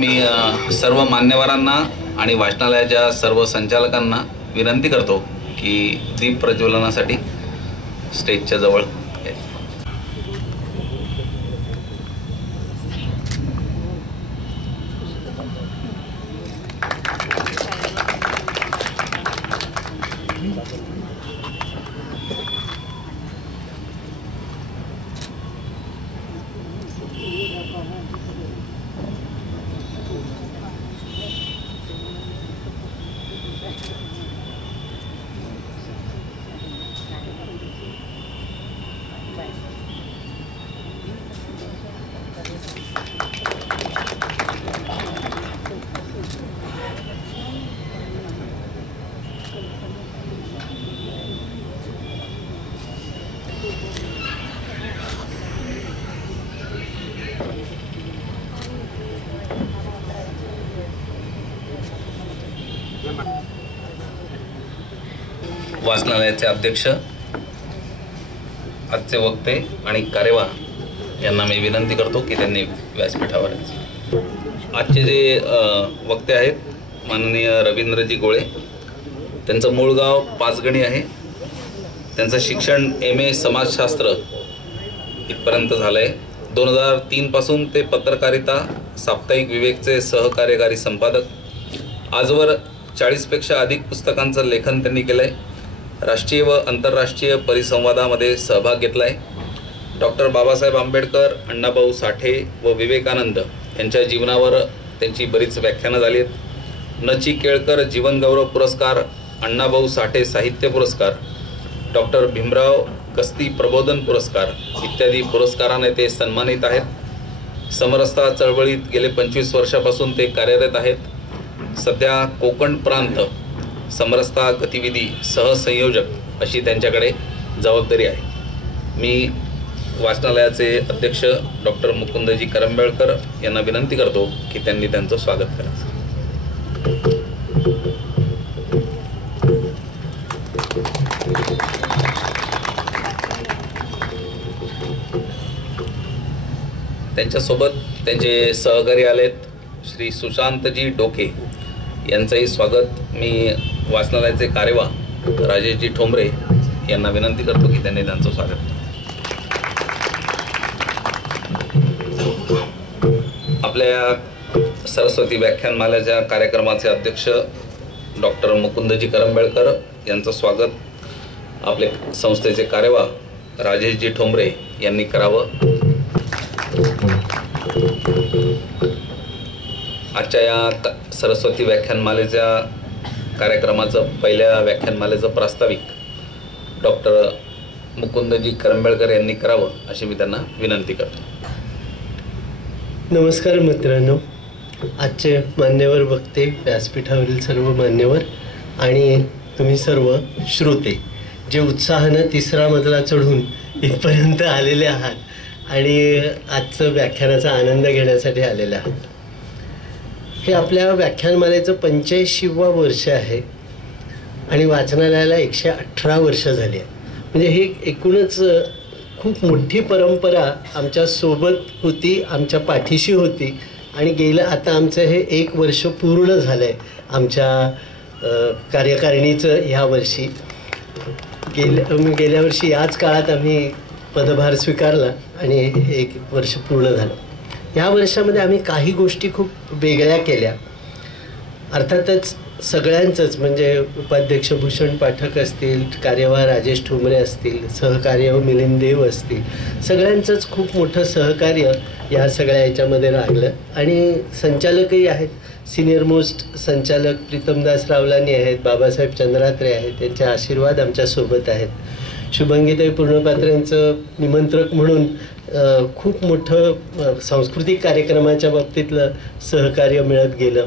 मी सर्व मान्यवरांना आणि वाचनालयाच्या सर्व संचालकांना विनंती करतो की दीप प्रज्वलनासाठी स्टेजच्या जवळ वाचनालयाचे अध्यक्ष, आजचे वक्ते आणि कार्यवाह यांना मी विनंती करतो की त्यांनी व्यासपीठावर आजचे जे वक्ते आहेत माननीय रवींद्रजी गोळे, त्यांचं मूळ गाव पाचगणी आहे. त्यांचं शिक्षण MA समाजशास्त्र इथपर्यंत झालं आहे. 2003 पासून ते पत्रकारिता साप्ताहिक विवेकचे सहकार्यकारी संपादक. आजवर 40पेक्षा अधिक पुस्तकांचं लेखन त्यांनी केलं आहे. राष्ट्रीय व आंतरराष्ट्रीय परिसंवादामध्ये सहभाग घेतला आहे. डॉक्टर बाबासाहेब आंबेडकर, अण्णाभाऊ साठे व विवेकानंद यांच्या जीवनावर त्यांची बरीच व्याख्यानं झाली आहेत. न.चि. केळकर जीवनगौरव पुरस्कार, अण्णाभाऊ साठे साहित्य पुरस्कार, डॉक्टर भीमराव गस्ती प्रबोधन पुरस्कार इत्यादी पुरस्काराने ते सन्मानित आहेत. समरसता चळवळीत गेले 25 वर्षापासून ते कार्यरत आहेत. सध्या कोकण प्रांत समरसता गतिविधी सहसंयोजक अशी त्यांच्याकडे जबाबदारी आहे. मी वाचनालयाचे अध्यक्ष डॉक्टर मुकुंदजी करंबेळकर यांना विनंती करतो की त्यांनी त्यांचं स्वागत करायचं. त्यांच्यासोबत त्यांचे सहकारी आलेत श्री सुशांतजी डोके, यांचंही स्वागत मी वाचनालयाचे कार्यवाह राजेशजी ठोंबरे यांना विनंती करतो की त्यांनी त्यांचं स्वागत. आपल्या सरस्वती व्याख्यानमालेच्या कार्यक्रमाचे अध्यक्ष डॉक्टर मुकुंदजी करंबेळकर यांचं स्वागत आपले संस्थेचे कार्यवाह राजेशजी ठोंबरे यांनी करावं. आजच्या या सरस्वती व्याख्यानमालेच्या कार्यक्रमाचं पहिल्या व्याख्यानमालेचं प्रास्ताविक डॉक्टर मुकुंदजी करंबेळकर यांनी करावं अशी मी त्यांना विनंती करतो. नमस्कार मित्रांनो, आजचे मान्यवर वक्ते, व्यासपीठावरील सर्व मान्यवर आणि तुम्ही सर्व श्रोते जे उत्साहानं 3रा मजला चढून इथपर्यंत आलेले आहात आणि आजचं व्याख्यानाचा आनंद घेण्यासाठी आलेले आहात. हे आपल्या व्याख्यानमालेचं 85वं वर्ष आहे आणि वाचनालयाला 118 वर्ष झाली आहे. म्हणजे हे एकूणच खूप मोठी परंपरा आमच्या सोबत होती, आमच्या पाठीशी होती आणि गेलं आता आमचं हे 1 वर्ष पूर्ण झालं आहे आमच्या कार्यकारिणीचं. ह्या वर्षी गेल्या वर्षी याच काळात आम्ही पदभार स्वीकारला आणि 1 वर्ष पूर्ण झालं. ह्या वर्षामध्ये आम्ही काही गोष्टी खूप वेगळ्या केल्या. अर्थातच सगळ्यांचंच म्हणजे उपाध्यक्ष भूषण पाठक असतील, कार्यवाह राजेश ठोंबरे असतील, सहकार्य मिलिंद देव असतील, सगळ्यांचंच खूप मोठं सहकार्य या सगळ्या याच्यामध्ये लागलं. आणि संचालकही आहेत, सिनियर मोस्ट संचालक प्रीतमदास रावलानी आहेत, बाबासाहेब चंद्रात्रे आहेत, त्यांचे आशीर्वाद आमच्यासोबत आहेत. शुभंगीताई पूर्णपात्रेंचं निमंत्रक म्हणून खूप मोठं सांस्कृतिक कार्यक्रमाच्या बाबतीतलं सहकार्य मिळत गेलं.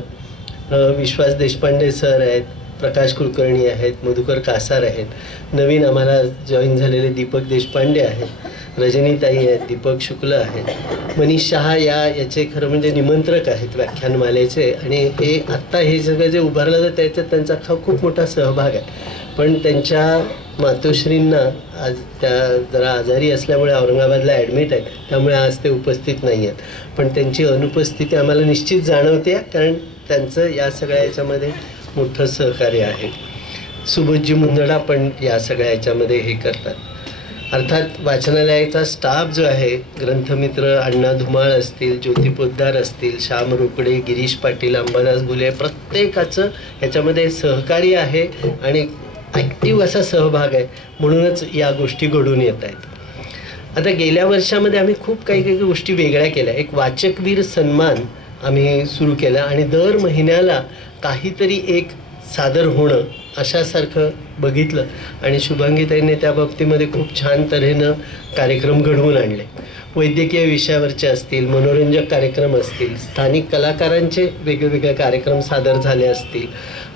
विश्वास देशपांडे सर आहेत, प्रकाश कुलकर्णी आहेत, मधुकर कासार आहेत, नवीन आम्हाला जॉईन झालेले दीपक देशपांडे आहेत, रजनीताई आहेत, दीपक शुक्ल आहेत, मनीष शहा याचे खरं म्हणजे निमंत्रक आहेत व्याख्यानमालेचे. आणि हे आत्ता हे सगळं जे उभारलं तर त्याच्यात त्यांचा खूप मोठा सहभाग आहे. पण त्यांच्या मातोश्रींना आज त्या जरा आजारी असल्यामुळे औरंगाबादला ॲडमिट आहेत, त्यामुळे आज ते उपस्थित नाही आहेत. पण त्यांची अनुपस्थिती आम्हाला निश्चित जाणवते, कारण त्यांचं या सगळ्या याच्यामध्ये मोठं सहकार्य आहे. सुबोधजी मुंदडा पण या सगळ्या याच्यामध्ये हे करतात. अर्थात वाचनालयाचा स्टाफ जो आहे, ग्रंथमित्र अण्णा धुमाळ असतील, ज्योती पोद्दार असतील, श्याम रोकडे, गिरीश पाटील, अंबादास बुले, प्रत्येकाचं ह्याच्यामध्ये सहकार्य आहे आणि ॲक्टिव्ह असा सहभाग आहे, म्हणूनच या गोष्टी घडून येत आहेत. आता गेल्या वर्षामध्ये आम्ही खूप काही गोष्टी वेगळ्या केल्या. एक वाचकवीर सन्मान आम्ही सुरू केला आणि दर महिन्याला काहीतरी एक सादर होणं अशासारखं बघितलं आणि शुभांगीताईंनी त्या बाबतीमध्ये खूप छान तऱ्हेनं कार्यक्रम घडवून आणले. वैद्यकीय विषयावरचे असतील, मनोरंजक कार्यक्रम असतील, स्थानिक कलाकारांचे वेगवेगळे कार्यक्रम सादर झाले असतील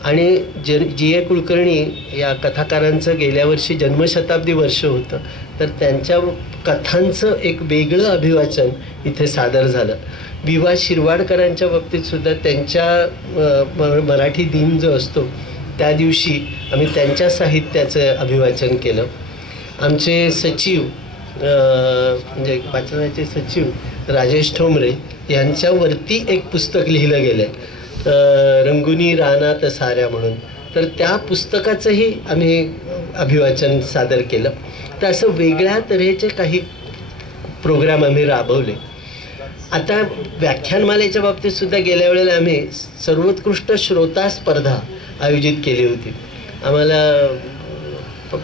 आणि जी.ए. कुलकर्णी या कथाकारांचं गेल्या वर्षी जन्मशताब्दी वर्ष होतं, तर त्यांच्या कथांचं एक वेगळं अभिवाचन इथे सादर झालं. विवा शिरवाडकरांच्या बाबतीत सुद्धा त्यांच्या मराठी दिन जो असतो त्या दिवशी आम्ही त्यांच्या साहित्याचं अभिवाचन केलं. आमचे सचिव म्हणजे वाचनाचे सचिव राजेश ठोंबरे यांच्यावरती एक पुस्तक लिहिलं गेलं आहे, रंगुनी रानात साऱ्या म्हणून. तर त्या पुस्तकाचंही आम्ही अभिवाचन सादर केलं. तर असं वेगळ्या तऱ्हेचे काही प्रोग्राम आम्ही राबवले. आता व्याख्यानमालेच्या बाबतीत सुद्धा गेल्या वेळेला आम्ही सर्वोत्कृष्ट श्रोता स्पर्धा आयोजित केली होती. आम्हाला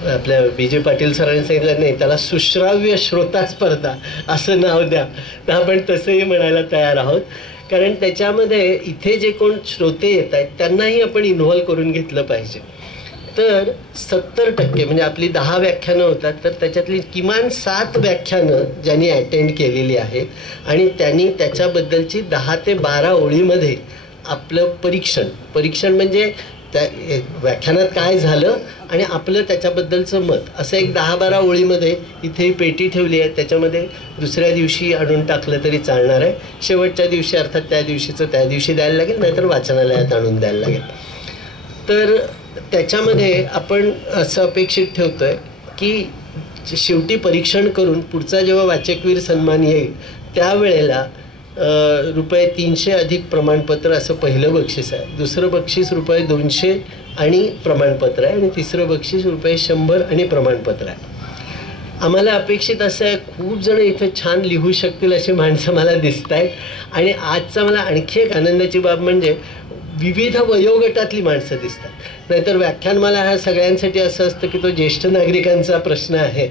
आपल्या विजय पाटील सरांनी सांगितलं, नाही त्याला सुश्राव्य श्रोता स्पर्धा असं नाव द्या. तर आपण तसंही म्हणायला तयार आहोत, कारण त्याच्यामध्ये इथे जे कोण श्रोते येत आहेत त्यांनाही आपण इन्व्हॉल्व करून घेतलं पाहिजे. तर 70% म्हणजे आपली 10 व्याख्यानं होतात, तर त्याच्यातली किमान 7 व्याख्यानं ज्यांनी अटेंड केलेली आहेत आणि त्यांनी त्याच्याबद्दलची 10 ते 12 ओळीमध्ये आपलं परीक्षण म्हणजे त्या व्याख्यानात काय झालं आणि आपलं त्याच्याबद्दलचं मत असं एक 10-12 ओळीमध्ये इथे पेटी ठेवली आहे. त्याच्यामध्ये दुसऱ्या दिवशी आणून टाकलं तरी चालणार आहे. शेवटच्या दिवशी अर्थात त्या दिवशीचं त्या दिवशी द्यायला लागेल, नाहीतर वाचनालयात आणून द्यायला लागेल. तर त्याच्यामध्ये आपण असं अपेक्षित ठेवतो आहे की शेवटी परीक्षण करून पुढचा जेव्हा वाचकवीर सन्मान येईल त्यावेळेला ₹300 अधिक प्रमाणपत्र असं पहिलं बक्षीस आहे. दुसरं बक्षीस ₹200 आणि प्रमाणपत्र आहे आणि तिसरं बक्षीस ₹100 आणि प्रमाणपत्र आहे. आम्हाला अपेक्षित असं आहे, खूप जण इथं छान लिहू शकतील अशी माणसं मला दिसत आहेत. आणि आजचा मला आणखी एक आनंदाची बाब म्हणजे विविध वयोगटातली माणसं दिसतात. नाहीतर व्याख्यानमाला हा सगळ्यांसाठी असं असतं की तो ज्येष्ठ नागरिकांचा प्रश्न आहे,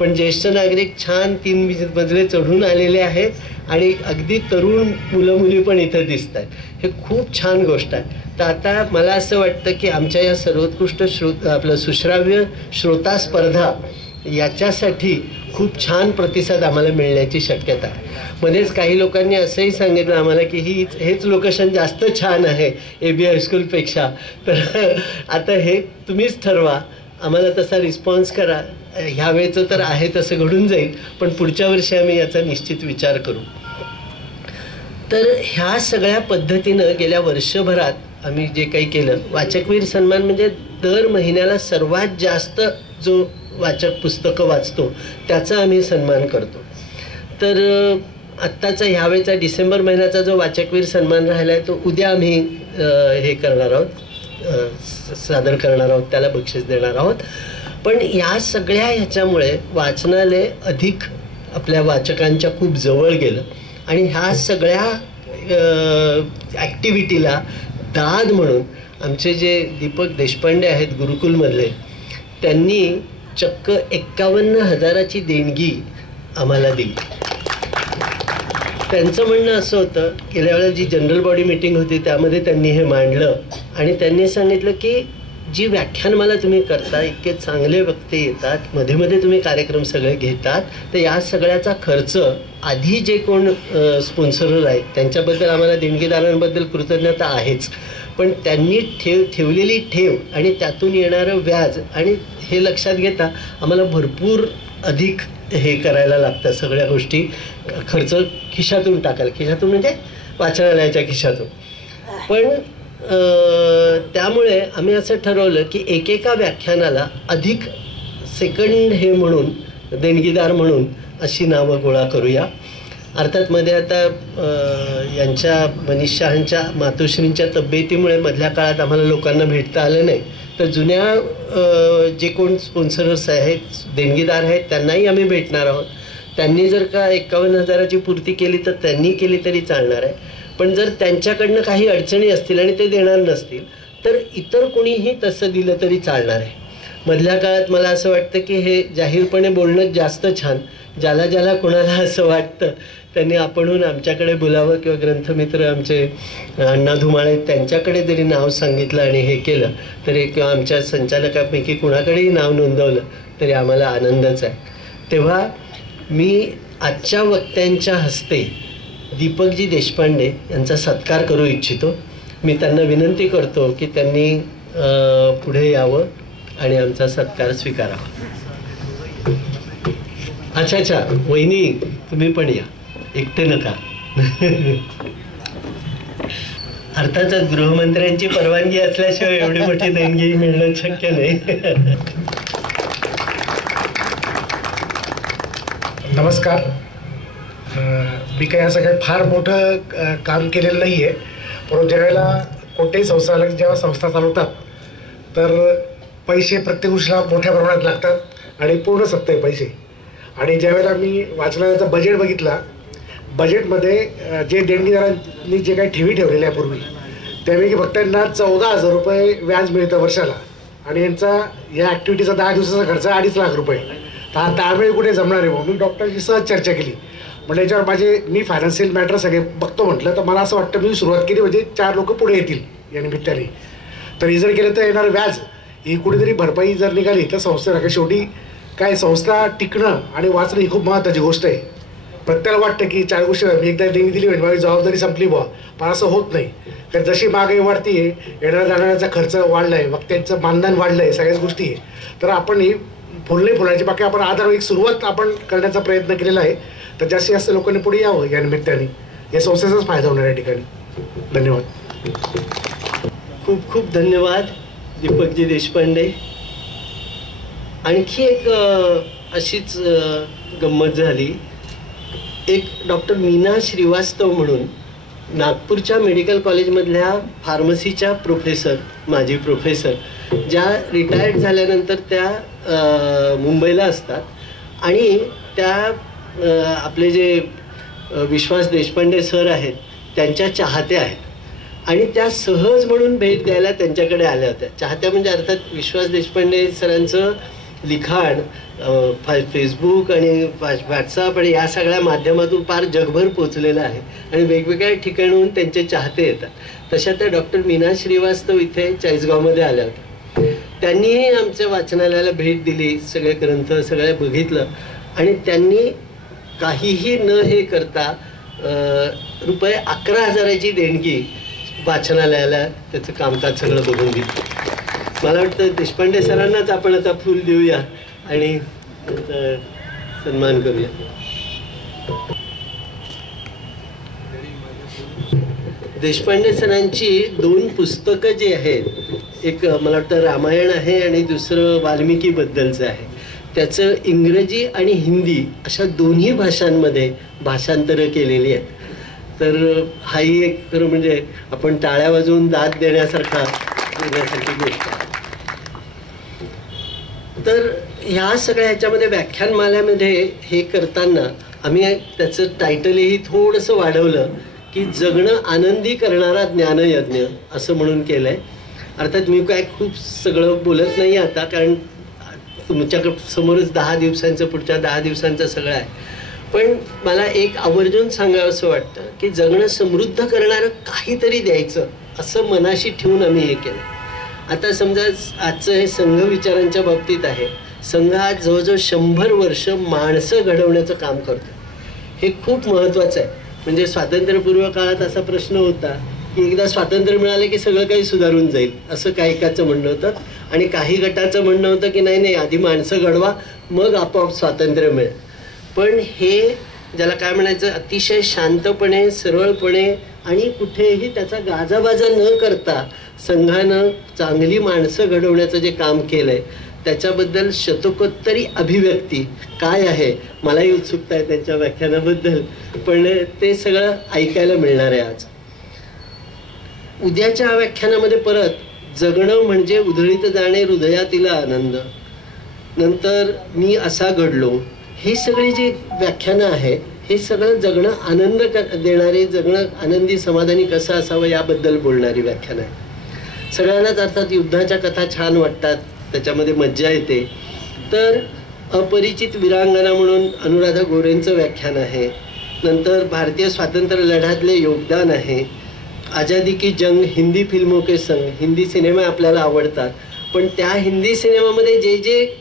पण ज्येष्ठ नागरिक छान 3 मजले चढून आलेले आहेत आणि अगदी तरुण मुलं मुली पण इथं दिसत आहेत. हे खूप छान गोष्ट आहे. तर आता मला असं वाटतं की आमच्या या सर्वोत्कृष्ट आपलं सुश्राव्य श्रोता स्पर्धा याच्यासाठी खूप छान प्रतिसाद आम्हाला मिळण्याची शक्यता आहे. मध्येच काही लोकांनी असंही सांगितलं आम्हाला की हेच लोकेशन जास्त छान आहे AB हायस्कूलपेक्षा. तर आता हे तुम्हीच ठरवा, आम्हाला तसा रिस्पॉन्स करा. ह्या वेळेचं तर आहे तसं घडून जाईल, पण पुढच्या वर्षी आम्ही याचा निश्चित विचार करू. तर ह्या सगळ्या पद्धतीनं गेल्या वर्षभरात आम्ही जे काही केलं, वाचकवीर सन्मान म्हणजे दर महिन्याला सर्वात जास्त जो वाचक पुस्तकं वाचतो त्याचा आम्ही सन्मान करतो. तर आत्ताचा ह्यावेळेचा डिसेंबर महिन्याचा जो वाचकवीर सन्मान राहिला आहे तो उद्या आम्ही हे करणार आहोत, सादर करणार आहोत, त्याला बक्षीस देणार आहोत. पण या सगळ्या ह्याच्यामुळे वाचनालय अधिक आपल्या वाचकांच्या खूप जवळ गेलं आणि ह्या सगळ्या ॲक्टिव्हिटीला दाद म्हणून आमचे जे दीपक देशपांडे आहेत गुरुकुलमधले, त्यांनी चक्क 51,000ची देणगी आम्हाला दिली. त्यांचं म्हणणं असं होतं, गेल्या वेळेला जी जनरल बॉडी मीटिंग होती त्यामध्ये त्यांनी हे मांडलं आणि त्यांनी सांगितलं की जी व्याख्यानमाला तुम्ही करता, इतके चांगले वक्ते येतात, मध्ये मध्ये तुम्ही कार्यक्रम सगळे घेतात, तर या सगळ्याचा खर्च आधी जे कोण स्पॉन्सरर आहेत त्यांच्याबद्दल आम्हाला देणगीदारांबद्दल कृतज्ञता आहेच, पण त्यांनी ठेवलेली ठेव आणि त्यातून येणारं व्याज आणि हे लक्षात घेता आम्हाला भरपूर अधिक हे करायला लागतं. सगळ्या गोष्टी खर्च खिशातून टाकायला, खिशातून म्हणजे वाचनालयाच्या खिशातून. पण त्यामुळे आम्ही असं ठरवलं की एकेका व्याख्यानाला अधिक सेकंड हे म्हणून देणगीदार म्हणून अशी नावं गोळा करूया. अर्थात मध्ये आता यांच्या मनीष शहांच्या मातोश्रींच्या तब्येतीमुळे मधल्या काळात आम्हाला लोकांना भेटता आलं नाही. तर जुन्या जे कोण स्पॉन्सर्स आहेत देणगीदार आहेत त्यांनाही आम्ही भेटणार आहोत. त्यांनी जर का 51,000ची पूर्ती केली तर त्यांनी केली तरी चालणार आहे. पण जर त्यांच्याकडनं काही अडचणी असतील आणि ते देणार नसतील तर इतर कोणीही तसं दिलं तरी चालणार आहे. मधल्या काळात मला असं वाटतं की हे जाहीरपणे बोलणं जास्त छान. ज्याला ज्याला कोणाला असं वाटतं त्यांनी आपणहून आमच्याकडे बोलावं किंवा ग्रंथमित्र आमचे अण्णा धुमाळे त्यांच्याकडे जरी नाव सांगितलं आणि हे केलं तरी किंवा आमच्या संचालकापैकी कुणाकडेही नाव नोंदवलं तरी आम्हाला आनंदच आहे. तेव्हा मी आजच्या वक्त्यांच्या हस्ते दीपकजी देशपांडे यांचा सत्कार करू इच्छितो. मी त्यांना विनंती करतो की त्यांनी पुढे यावं आणि आमचा सत्कार स्वीकारावा. अच्छा वहिनी तुम्ही पण या, एकटे नका. अर्थातच गृहमंत्र्यांची परवानगी असल्याशिवाय एवढी मोठी देणगी मिळणं शक्य नाही. नमस्कार. मी काही असं काही फार मोठं काम केलेलं नाही आहे, परंतु ज्यावेळेला कोणत्याही संस्थाला जेव्हा संस्था चालवतात तर पैसे प्रत्येक गोष्टीला मोठ्या प्रमाणात लागतात आणि पूर्ण सत्य आहे पैसे. आणि ज्यावेळेला मी वाचनालयाचा बजेट बघितला, बजेटमध्ये जे देणगीदारांनी जे काही ठेवी ठेवलेल्या आहे पूर्वी त्यापैकी फक्त त्यांना 14,000 रुपये व्याज मिळतं वर्षाला आणि यांचा या ॲक्टिव्हिटीचा 10 दिवसाचा खर्च 2.5 लाख रुपये. तर हा ताळमेळ कुठे जमणार आहे. म्हणून मी डॉक्टरशी सहज चर्चा केली. म्हणजे याच्यावर मी फायनान्शियल मॅटर सगळे बघतो म्हटलं तर मला असं वाटतं मी सुरुवात केली म्हणजे 4 लोक पुढे येतील या निमित्ताने. तर हे जर केलं तर येणार व्याज ही कुठेतरी भरपाई जर निघाली तर संस्थेला का शेवटी काय संस्था टिकणं आणि वाचणं ही खूप महत्त्वाची गोष्ट आहे. प्रत्येकाला वाटतं की 4 गोष्टी मी एकदा देणगी दिली म्हणजे माझी जबाबदारी संपली बुवा, पण असं होत नाही. कारण जशी महागाई वाढती आहे, येणाऱ्या जाणाऱ्याचा खर्च वाढला आहे, वक्त्यांचं मानधन वाढलं आहे, सगळ्याच गोष्टी आहे. तर आपण ही फुलाची बाकी आपण आधार एक सुरुवात आपण करण्याचा प्रयत्न केलेला आहे. तर जास्तीत जास्त लोकांनी पुढे यावं या निमित्ताने. या संस्थेचाच फायदा होणार या ठिकाणी. धन्यवाद. खूप खूप धन्यवाद दीपकजी देशपांडे. आणखी एक अशीच गंमत झाली. एक डॉक्टर मीना श्रीवास्तव म्हणून नागपूरच्या मेडिकल कॉलेजमधल्या फार्मसीच्या प्रोफेसर, माजी प्रोफेसर, ज्या रिटायर्ड झाल्यानंतर त्या मुंबईला असतात आणि त्या आपले जे विश्वास देशपांडे सर आहेत त्यांच्या चाहत्या आहेत आणि त्या सहज म्हणून भेट द्यायला त्यांच्याकडे आल्या होत्या. चाहत्या म्हणजे अर्थात विश्वास देशपांडे सरांचं लिखाण फेसबुक आणि व्हॉट्सअप आणि या सगळ्या माध्यमातून फार जगभर पोचलेलं आहे आणि वेगवेगळ्या ठिकाणून त्यांचे चाहते येतात. तशा त्या डॉक्टर मीना श्रीवास्तव इथे चाळीसगावमध्ये आल्या होत्या. त्यांनीही आमच्या वाचनालयाला भेट दिली, सगळे ग्रंथ सगळे बघितलं आणि त्यांनी काहीही न हे करता रुपये 11,000ची देणगी वाचनालयाला त्याचं कामकाज सगळं बघून दिलं. मला वाटतं देशपांडे सरांनाच आपण आता फूल देऊया आणि सन्मान करूया. देशपांडे सरांची 2 पुस्तकं जी आहेत, एक मला वाटतं रामायण आहे आणि दुसरं वाल्मिकीबद्दलचं आहे. त्याचं इंग्रजी आणि हिंदी अशा दोन्ही भाषांमध्ये भाषांतरं केलेली आहेत. तर हाही एक खरं म्हणजे आपण टाळ्या वाजवून दाद देण्यासारखी गोष्ट आहे. तर ह्या सगळ्या ह्याच्यामध्ये व्याख्यानमाल्यामध्ये हे करताना आम्ही त्याचं टायटलही थोडंसं वाढवलं की जगणं आनंदी करणारा ज्ञानयज्ञ असं म्हणून केलं आहे. अर्थात मी काय खूप सगळं बोलत नाही आता, कारण तुमच्याकडं समोरच 10 दिवसांचं पुढच्या 10 दिवसांचं सगळं आहे. पण मला एक आवर्जून सांगावं असं वाटतं की जगणं समृद्ध करणारं काहीतरी द्यायचं असं मनाशी ठेवून आम्ही हे केलं. आता समजा आजचं हे संघ विचारांच्या बाबतीत आहे. संघ आज जवळजवळ 100 वर्ष माणसं घडवण्याचं काम करतो. हे खूप महत्त्वाचं आहे. म्हणजे स्वातंत्र्यपूर्व काळात असा प्रश्न होता की एकदा स्वातंत्र्य मिळाले की सगळं काही सुधारून जाईल असं काही एकाचं म्हणणं होतं आणि काही गटाचं म्हणणं होतं की नाही नाही आधी माणसं घडवा मग आपोआप स्वातंत्र्य मिळेल. पण हे ज्याला काय म्हणायचं अतिशय शांतपणे सरळपणे आणि कुठेही त्याचा गाजाबाजा न करता संघानं चांगली माणसं घडवण्याचं जे काम केलं आहे त्याच्याबद्दल शतकोत्तरी अभिव्यक्ती काय आहे, मलाही उत्सुकता आहे त्यांच्या व्याख्यानाबद्दल, पण ते सगळं ऐकायला मिळणार आहे आज. उद्याच्या व्याख्यानामध्ये परत जगणं म्हणजे उधळीत जाणे हृदयातील आनंद, नंतर मी असा घडलो, ही सगळी जी व्याख्यानं आहे हे सगळं जगणं आनंद देणारे, जगणं आनंदी समाधानी कसं असावं याबद्दल बोलणारी व्याख्यानं आहे. सगळ्यांनाच अर्थात युद्धाच्या कथा छान वाटतात, त्याच्यामध्ये मज्जा येते. तर अपरिचित वीरांगना म्हणून अनुराधा गोरेंचं व्याख्यान आहे. नंतर भारतीय स्वातंत्र्य लढ्यातले योगदान आहे. आझादी की जंग हिंदी फिल्मों के संग, हिंदी सिनेमा आपल्याला आवडतात, पण त्या हिंदी सिनेमामध्ये जे जे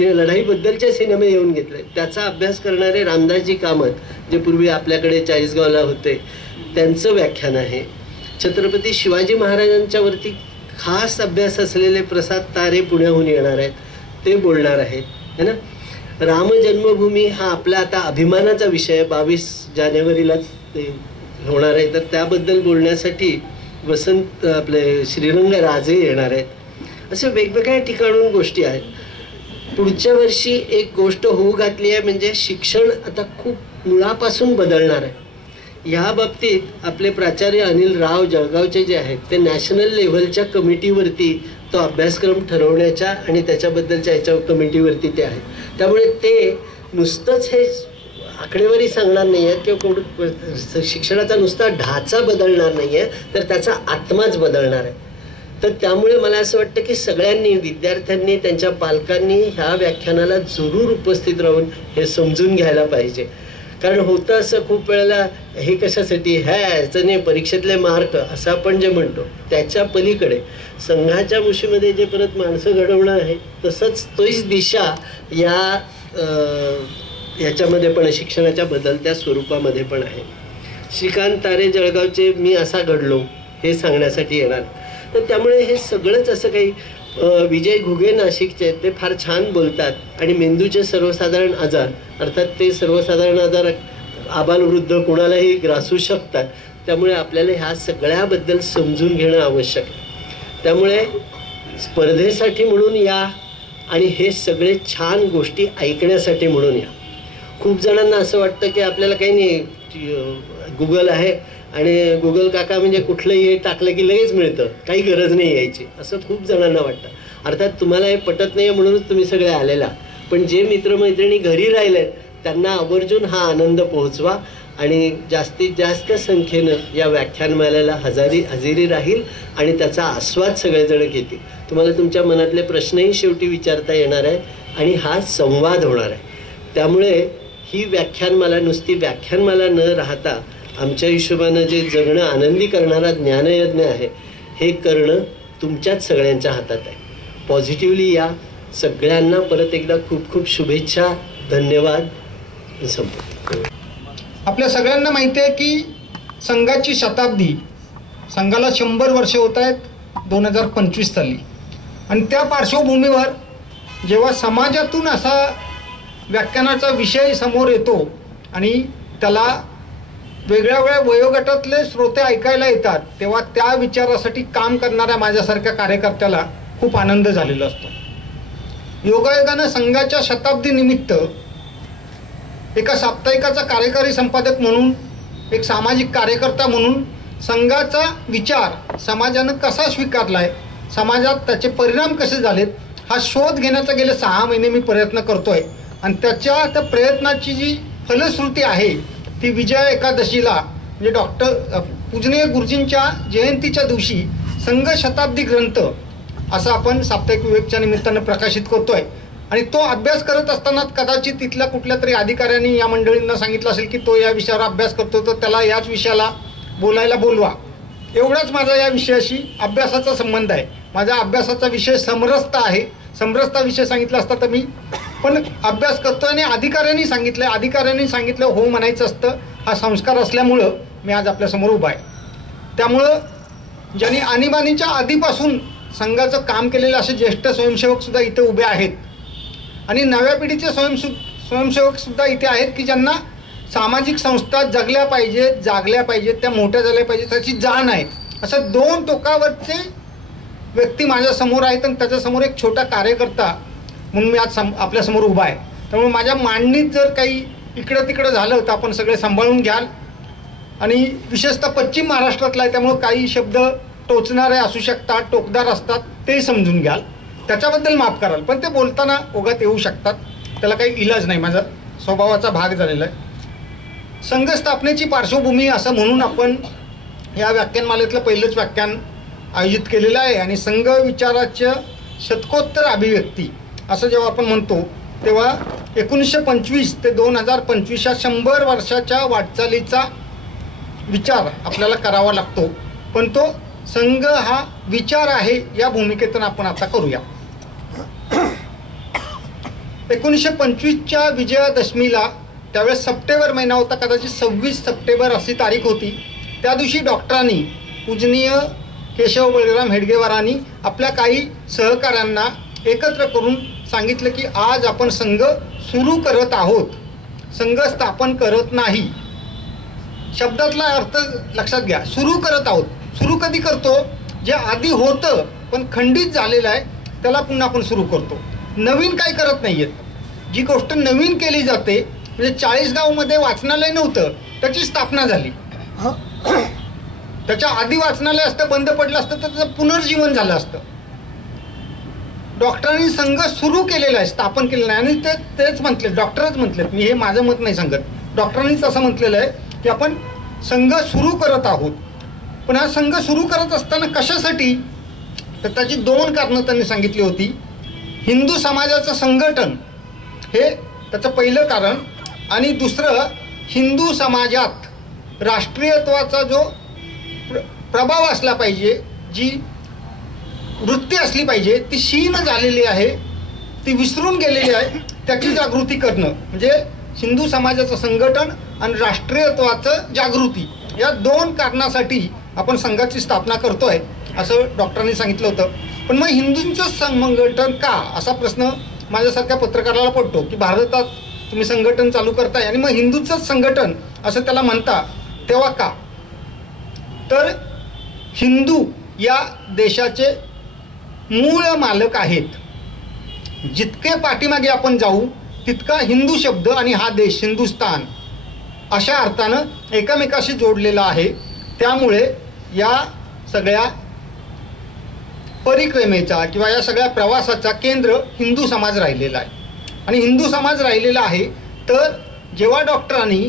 लढाईबद्दलचे सिनेमे येऊन घेतले त्याचा अभ्यास करणारे रामदासजी कामत, जे पूर्वी आपल्याकडे चाळीसगावला होते, त्यांचं व्याख्यान आहे. छत्रपती शिवाजी महाराजांच्यावरती खास अभ्यास असलेले प्रसाद तारे पुण्याहून येणार आहेत, ते बोलणार आहेत, है ना. राम जन्मभूमी हा आपला आता अभिमानाचा विषय 22 जानेवारीला होणार आहे, तर त्याबद्दल बोलण्यासाठी वसंत आपले श्रीरंग राजे येणार आहेत. असे वेगवेगळ्या ठिकाणून गोष्टी आहेत. पुढच्या वर्षी एक गोष्ट होऊ घातली आहे, म्हणजे शिक्षण आता खूप मुळापासून बदलणार आहे. ह्या बाबतीत आपले प्राचार्य अनिल राव जळगावचे जे आहेत ते नॅशनल लेव्हलच्या कमिटीवरती तो अभ्यासक्रम ठरवण्याच्या आणि त्याच्याबद्दलच्या ह्याच्या कमिटीवरती ते आहेत. त्यामुळे ते नुसतंच हे आकडेवारी सांगणार नाही आहेत किंवा शिक्षणाचा नुसता ढाचा बदलणार नाही आहे, तर त्याचा आत्माच बदलणार आहे. तर त्यामुळे मला असं वाटतं की सगळ्यांनी, विद्यार्थ्यांनी, त्यांच्या पालकांनी ह्या व्याख्यानाला जरूर उपस्थित राहून हे समजून घ्यायला पाहिजे. कारण होतं असं खूप वेळेला, हे कशासाठी, ह्याचं नाही परीक्षेतले मार्क असं आपण जे म्हणतो, त्याच्या पलीकडे संघाच्या मुशीमध्ये जे परत माणसं घडवणं आहे, तसंच तोच दिशा याच्यामध्ये पण शिक्षणाच्या बदलत्या स्वरूपामध्ये पण आहे. श्रीकांत तारे जळगावचे मी असा घडलो हे सांगण्यासाठी येणार. तर त्यामुळे हे सगळंच असं काही, विजय घुगे नाशिकचे ते फार छान बोलतात आणि मेंदूचे सर्वसाधारण आजार, अर्थात ते सर्वसाधारण आजार आबालवृद्ध कोणालाही ग्रासू शकतात. त्यामुळे आपल्याला ह्या सगळ्याबद्दल समजून घेणं आवश्यक आहे. त्यामुळे स्पर्धेसाठी म्हणून या आणि हे सगळे छान गोष्टी ऐकण्यासाठी म्हणून या. खूप जणांना असं वाटतं की आपल्याला काही नाही, गुगल आहे आणि गुगल काका म्हणजे कुठलंही हे टाकलं की लगेच मिळतं, काही गरज नाही यायची, असं खूप जणांना वाटतं. अर्थात तुम्हाला हे पटत नाही म्हणूनच तुम्ही सगळे आलेला, पण जे मित्रमैत्रिणी घरी राहिलेत त्यांना आवर्जून हा आनंद पोहोचवा आणि जास्तीत जास्त संख्येनं या व्याख्यानमालेला हजेरी राहील आणि त्याचा आस्वाद सगळेजण घेतील. तुम्हाला तुमच्या मनातले प्रश्नही शेवटी विचारता येणार आहेत आणि हा संवाद होणार आहे. त्यामुळे ही व्याख्यानमाला नुसती व्याख्यानमाला न राहता आमच्या हिशोबानं जे जगणं आनंदी करणारा ज्ञानयज्ञ आहे, हे करणं तुमच्याच सगळ्यांच्या हातात आहे. पॉझिटिव्हली या. सगळ्यांना परत एकदा खूप खूप शुभेच्छा. धन्यवाद. संपतो. आपल्या सगळ्यांना माहिती आहे की संघाची शताब्दी, संघाला 100 वर्षे होत आहेत 2025 साली, आणि त्या पार्श्वभूमीवर जेव्हा समाजातून असा व्याख्यानाचा विषय समोर येतो आणि त्याला वेगळ्या वेगळ्या वयोगटातले श्रोते ऐकायला येतात, तेव्हा त्या विचारासाठी काम करणाऱ्या माझ्यासारख्या कार्यकर्त्याला खूप आनंद झालेला असतो. योगायोगानं संघाच्या शताब्दीनिमित्त एका साप्ताहिकाचा कार्यकारी संपादक म्हणून, एक सामाजिक कार्यकर्ता म्हणून संघाचा विचार समाजानं कसा स्वीकारला आहे, समाजात त्याचे परिणाम कसे झालेत, हा शोध घेण्याचा गेले 6 महिने मी प्रयत्न करतोय. आणि त्या प्रयत्नाची जी फलश्रुती आहे ती विजया एकादशीला, म्हणजे डॉक्टर पूजनीय गुरुजींच्या जयंतीच्या दिवशी संघ शताब्दी ग्रंथ असा आपण साप्ताहिक विवेकच्या निमित्तानं प्रकाशित करतोय. आणि तो अभ्यास करत असताना कदाचित तिथल्या कुठल्या तरी अधिकाऱ्यांनी या मंडळींना सांगितलं असेल की तो या विषयावर अभ्यास करतो, तर त्याला याच विषयाला बोलायला बोलवा. एवढाच माझा या विषयाशी अभ्यासाचा संबंध आहे. माझा अभ्यासाचा विषय समरसता आहे. समरसता विषय सांगितला असता तर मी पण अभ्यास करतो आणि अधिकाऱ्यांनी सांगितलं हो म्हणायचं असतं. हा संस्कार असल्यामुळं मी आज आपल्यासमोर उभा आहे. त्यामुळं ज्यांनी आणीबाणीच्या आधीपासून संघाचं काम केलेले असे ज्येष्ठ स्वयंसेवकसुद्धा इथे उभे आहेत आणि नव्या पिढीचे स्वयंसेवकसुद्धा इथे आहेत की ज्यांना सामाजिक संस्था जगल्या पाहिजेत, जागल्या पाहिजेत, त्या मोठ्या झाल्या पाहिजेत, त्याची जाण आहे. असं 2 टोकावरचे व्यक्ती माझ्यासमोर आहे, तर त्याच्यासमोर एक छोटा कार्यकर्ता म्हणून मी आज आपल्यासमोर उभा आहे. त्यामुळे माझ्या मांडणीत जर काही इकडं तिकडं झालं तर आपण सगळे सांभाळून घ्याल. आणि विशेषतः पश्चिम महाराष्ट्रातला आहे त्यामुळे काही शब्द टोचणारे असू शकतात, टोकदार असतात, ते समजून घ्याल. त्याच्याबद्दल माफ कराल, पण ते बोलताना ओघात येऊ शकतात, त्याला काही इलाज नाही, माझा स्वभावाचा भाग झालेला आहे. संघ स्थापनेची पार्श्वभूमी असं म्हणून आपण या व्याख्यानमालेतलं पहिलंच व्याख्यान आयोजित केलेलं आहे. आणि संघ विचाराच्या शतकोत्तर अभिव्यक्ती असं जेव्हा आपण म्हणतो तेव्हा 1925 ते 2025 या 100 वर्षाच्या वाटचालीचा विचार आपल्याला करावा लागतो. पण तो संघ हा विचार आहे या भूमिकेतून आपण आता करूया. 1925च्या विजयादशमीला, त्यावेळेस सप्टेंबर महिना होता, कदाचित 26 सप्टेंबर अशी तारीख होती. त्या दिवशी डॉक्टरांनी, पूजनीय केशव बळीराम हेडगेवारांनी आपल्या काही सहकाऱ्यांना एकत्र करून सांगितलं की आज आपण संघ सुरू करत आहोत, संघ स्थापन करत नाही. शब्दातला अर्थ लक्षात घ्या. सुरू करत आहोत. सुरू कधी करतो? जे आधी होतं पण खंडित झालेलं आहे त्याला पुन्हा आपण सुरू करतो. नवीन काय करत नाहीयेत. जी गोष्ट नवीन केली जाते, म्हणजे 40गावमध्ये वाचनालय नव्हतं, त्याची स्थापना झाली. त्याच्या आधी वाचनालय असतं, बंद पडलं असतं तर त्याचं पुनर्जीवन झालं असतं. डॉक्टरांनी संघ सुरू केलेला आहे, स्थापन केलेलं आहे. आणि तेच म्हटले, डॉक्टरच म्हटलेत, मी हे माझं मत नाही सांगत, डॉक्टरांनीच असं म्हटलेलं आहे की आपण संघ सुरू करत आहोत. पण हा संघ सुरू करत असताना कशासाठी? तर त्याची 2 कारणं त्यांनी सांगितली होती. हिंदू समाजाचं संघटन हे त्याचं पहिलं कारण, आणि दुसरं हिंदू समाजात राष्ट्रीयत्वाचा जो प्रभाव असला पाहिजे, जी वृत्ती असली पाहिजे, ती क्षीण झालेली आहे, ती विसरून गेलेली आहे, त्याची जागृती करणं. म्हणजे हिंदू समाजाचं संघटन आणि राष्ट्रीयत्वाचं जागृती, या 2 कारणासाठी आपण संघाची स्थापना करतोय असं डॉक्टरांनी सांगितलं होतं. पण मग हिंदूंचं संघटन का, असा प्रश्न माझ्यासारख्या पत्रकाराला पडतो की भारतात तुम्ही संघटन चालू करताय आणि मग हिंदूंचंच संघटन असं त्याला म्हणता, तेव्हा का? तर हिंदू या देशाचे मूळ मालक आहेत. जितके पाठीमागे आपण जाऊ तितका हिंदू शब्द आणि हा देश हिंदुस्तान अशा अर्थानं एकमेकाशी जोडलेला आहे. त्यामुळे या सगळ्या परिक्रमेचा किंवा या सगळ्या प्रवासाचा केंद्र हिंदू समाज राहिलेला आहे. आणि हिंदू समाज राहिलेला आहे. तर जेव्हा डॉक्टरांनी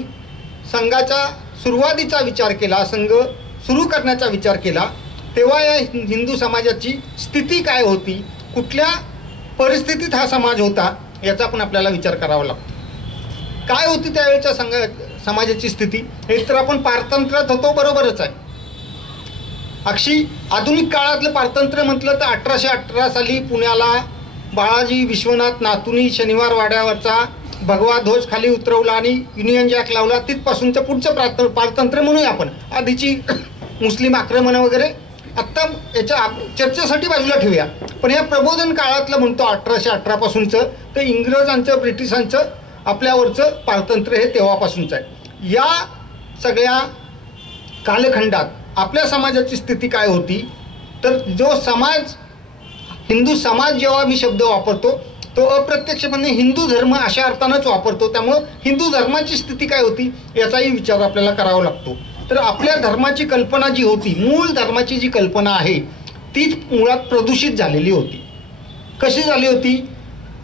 संघाचा सुरुवातीचा विचार केला, संघ सुरू करण्याचा विचार केला, तेव्हा या हिंदू समाजाची स्थिती काय होती, कुठल्या परिस्थितीत हा समाज होता, याचा पण आपल्याला विचार करावा लागतो. काय होती त्यावेळेच्या समाजाची स्थिती? एक तर आपण पारतंत्र्यात होतो, बरोबरच आहे. अक्षी आधुनिक काळातलं पारतंत्र्य म्हटलं तर 1818 साली पुण्याला बाळाजी विश्वनाथ नातूंनी शनिवार वाड्यावरचा भगवा ध्वज खाली उतरवला आणि युनियन जॅक लावला. तिथपासूनचं पुढचं पारतंत्र्य म्हणूया आपण. आधीची मुस्लिम आक्रमणं वगैरे आत्ता याच्या चर्चेसाठी बाजूला ठेवूया. पण या प्रबोधन काळातलं म्हणतो 1818 पासूनचं, तर इंग्रजांचं, ब्रिटिशांचं आपल्यावरचं पारतंत्र्य हे तेव्हापासूनचं आहे. या सगळ्या कालखंडात आपल्या समाजाची स्थिती काय होती? तर जो समाज, हिंदू समाज जेव्हा मी शब्द वापरतो तो अप्रत्यक्षपणे हिंदू धर्म अशा अर्थानंच वापरतो. त्यामुळं हिंदू धर्माची स्थिती काय होती याचाही विचार आपल्याला करावा लागतो. तर आपल्या धर्माची कल्पना जी होती, मूळ धर्माची जी कल्पना आहे, तीच मुळात प्रदूषित झालेली होती. कशी झाली होती?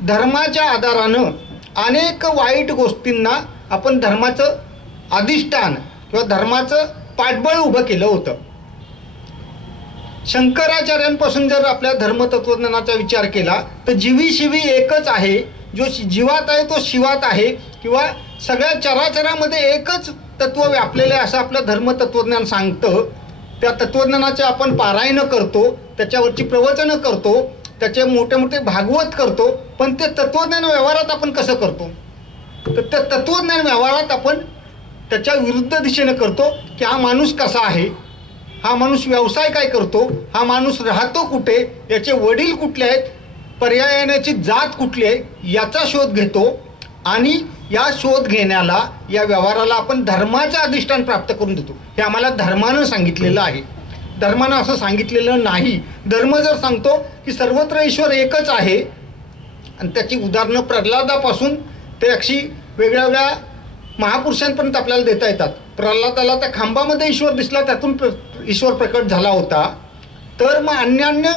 धर्माच्या आधारानं अनेक वाईट गोष्टींना आपण धर्माचं अधिष्ठान किंवा धर्माचं पाठबळ उभं केलं होतं. शंकराचार्यांपासून जर आपल्या धर्मतत्वज्ञानाचा विचार केला तर जीवी शिवी एकच आहे, जो जीवात आहे तो शिवात आहे, किंवा सगळ्या चराचरामध्ये एकच तत्व व्यापलेलं आहे असं आपलं धर्मतत्वज्ञान सांगतं. त्या तत्वज्ञानाचे आपण पारायण करतो, त्याच्यावरची प्रवचनं करतो, त्याचे मोठे मोठे भागवत करतो. पण ते तत्वज्ञान व्यवहारात आपण कसं करतो? तर त्या तत्वज्ञान व्यवहारात आपण त्याच्या विरुद्ध दिशेने करतो की हा माणूस कसा आहे, हा माणूस व्यवसाय काय करतो, हा माणूस राहतो कुठे, याचे वडील कुठले आहेत, पर्यायाची जात कुठली आहे, याचा शोध घेतो. आणि या शोध घेण्याला, या व्यवहाराला आपण धर्माचं अधिष्ठान प्राप्त करून देतो. हे आम्हाला धर्मानं सांगितलेलं आहे. धर्मानं असं सांगितलेलं नाही. धर्म जर सांगतो की सर्वत्र ईश्वर एकच आहे, आणि त्याची उदाहरणं प्रल्हादापासून ते अक्षी वेगळ्या वेगळ्या महापुरुषांपर्यंत आपल्याला देता येतात. प्रल्हादाला त्या खांबामध्ये ईश्वर दिसला, त्यातून ईश्वर प्रकट झाला होता. तर मग अन्यान्य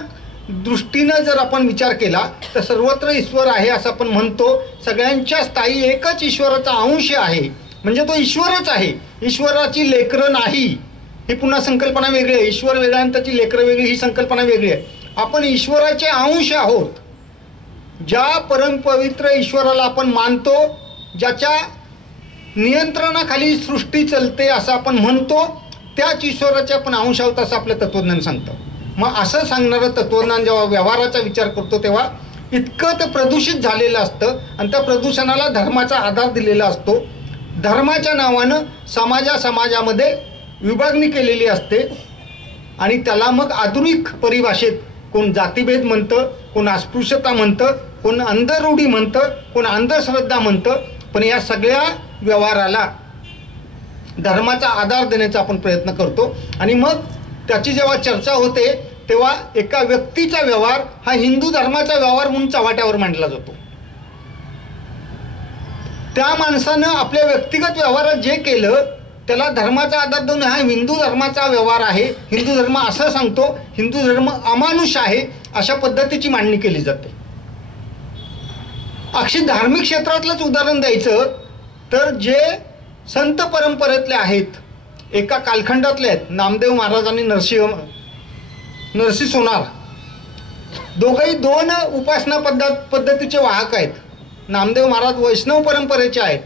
दृष्टीनं जर आपण विचार केला तर सर्वत्र ईश्वर आहे असं आपण म्हणतो. सगळ्यांच्या स्थायी एकच ईश्वराचा अंश आहे, म्हणजे तो ईश्वरच आहे, ईश्वराची लेकरं नाही. ही पुन्हा संकल्पना वेगळी आहे. ईश्वर वेगळा आणि त्याची लेकरं वेगळी, ही संकल्पना वेगळी आहे. आपण ईश्वराचे अंश आहोत. ज्या परमपवित्र ईश्वराला आपण मानतो, ज्याच्या नियंत्रणाखाली सृष्टी चलते असं आपण म्हणतो, त्याच ईश्वराचे आपण अंश आहोत असं आपलं तत्वज्ञान सांगतं. मग असं सांगणारं तत्वज्ञान जेव्हा व्यवहाराचा विचार करतो तेव्हा इतकं ते प्रदूषित झालेलं असतं, आणि त्या प्रदूषणाला धर्माचा आधार दिलेला असतो. धर्माच्या नावानं समाजामध्ये विभागणी केलेली असते, आणि त्याला मग आधुनिक परिभाषेत कोण जातीभेद म्हणतं, कोण अस्पृश्यता म्हणतं, कोण अंधरूढी म्हणतं, कोण अंधश्रद्धा म्हणतं. पण या सगळ्या व्यवहाराला धर्माचा आधार देण्याचा आपण प्रयत्न करतो, आणि मग त्याची जेव्हा चर्चा होते तेव्हा एका व्यक्तीचा व्यवहार हा हिंदू धर्माचा व्यवहार म्हणून चव्हाट्यावर मांडला जातो. त्या माणसानं आपल्या व्यक्तिगत व्यवहारात जे केलं त्याला धर्माचा आधार देऊन हा हिंदू धर्माचा व्यवहार आहे, हिंदू धर्म असं सांगतो, हिंदू धर्म अमानुष आहे, अशा पद्धतीची मांडणी केली जाते. अक्षी धार्मिक क्षेत्रातलंच उदाहरण द्यायचं तर जे संत परंपरेतले आहेत, एका कालखंडातले आहेत, नामदेव महाराज आणि नरसी सोनार, दोघंही दोन उपासना पद्धतीचे वाहक आहेत. नामदेव महाराज वैष्णव परंपरेचे आहेत.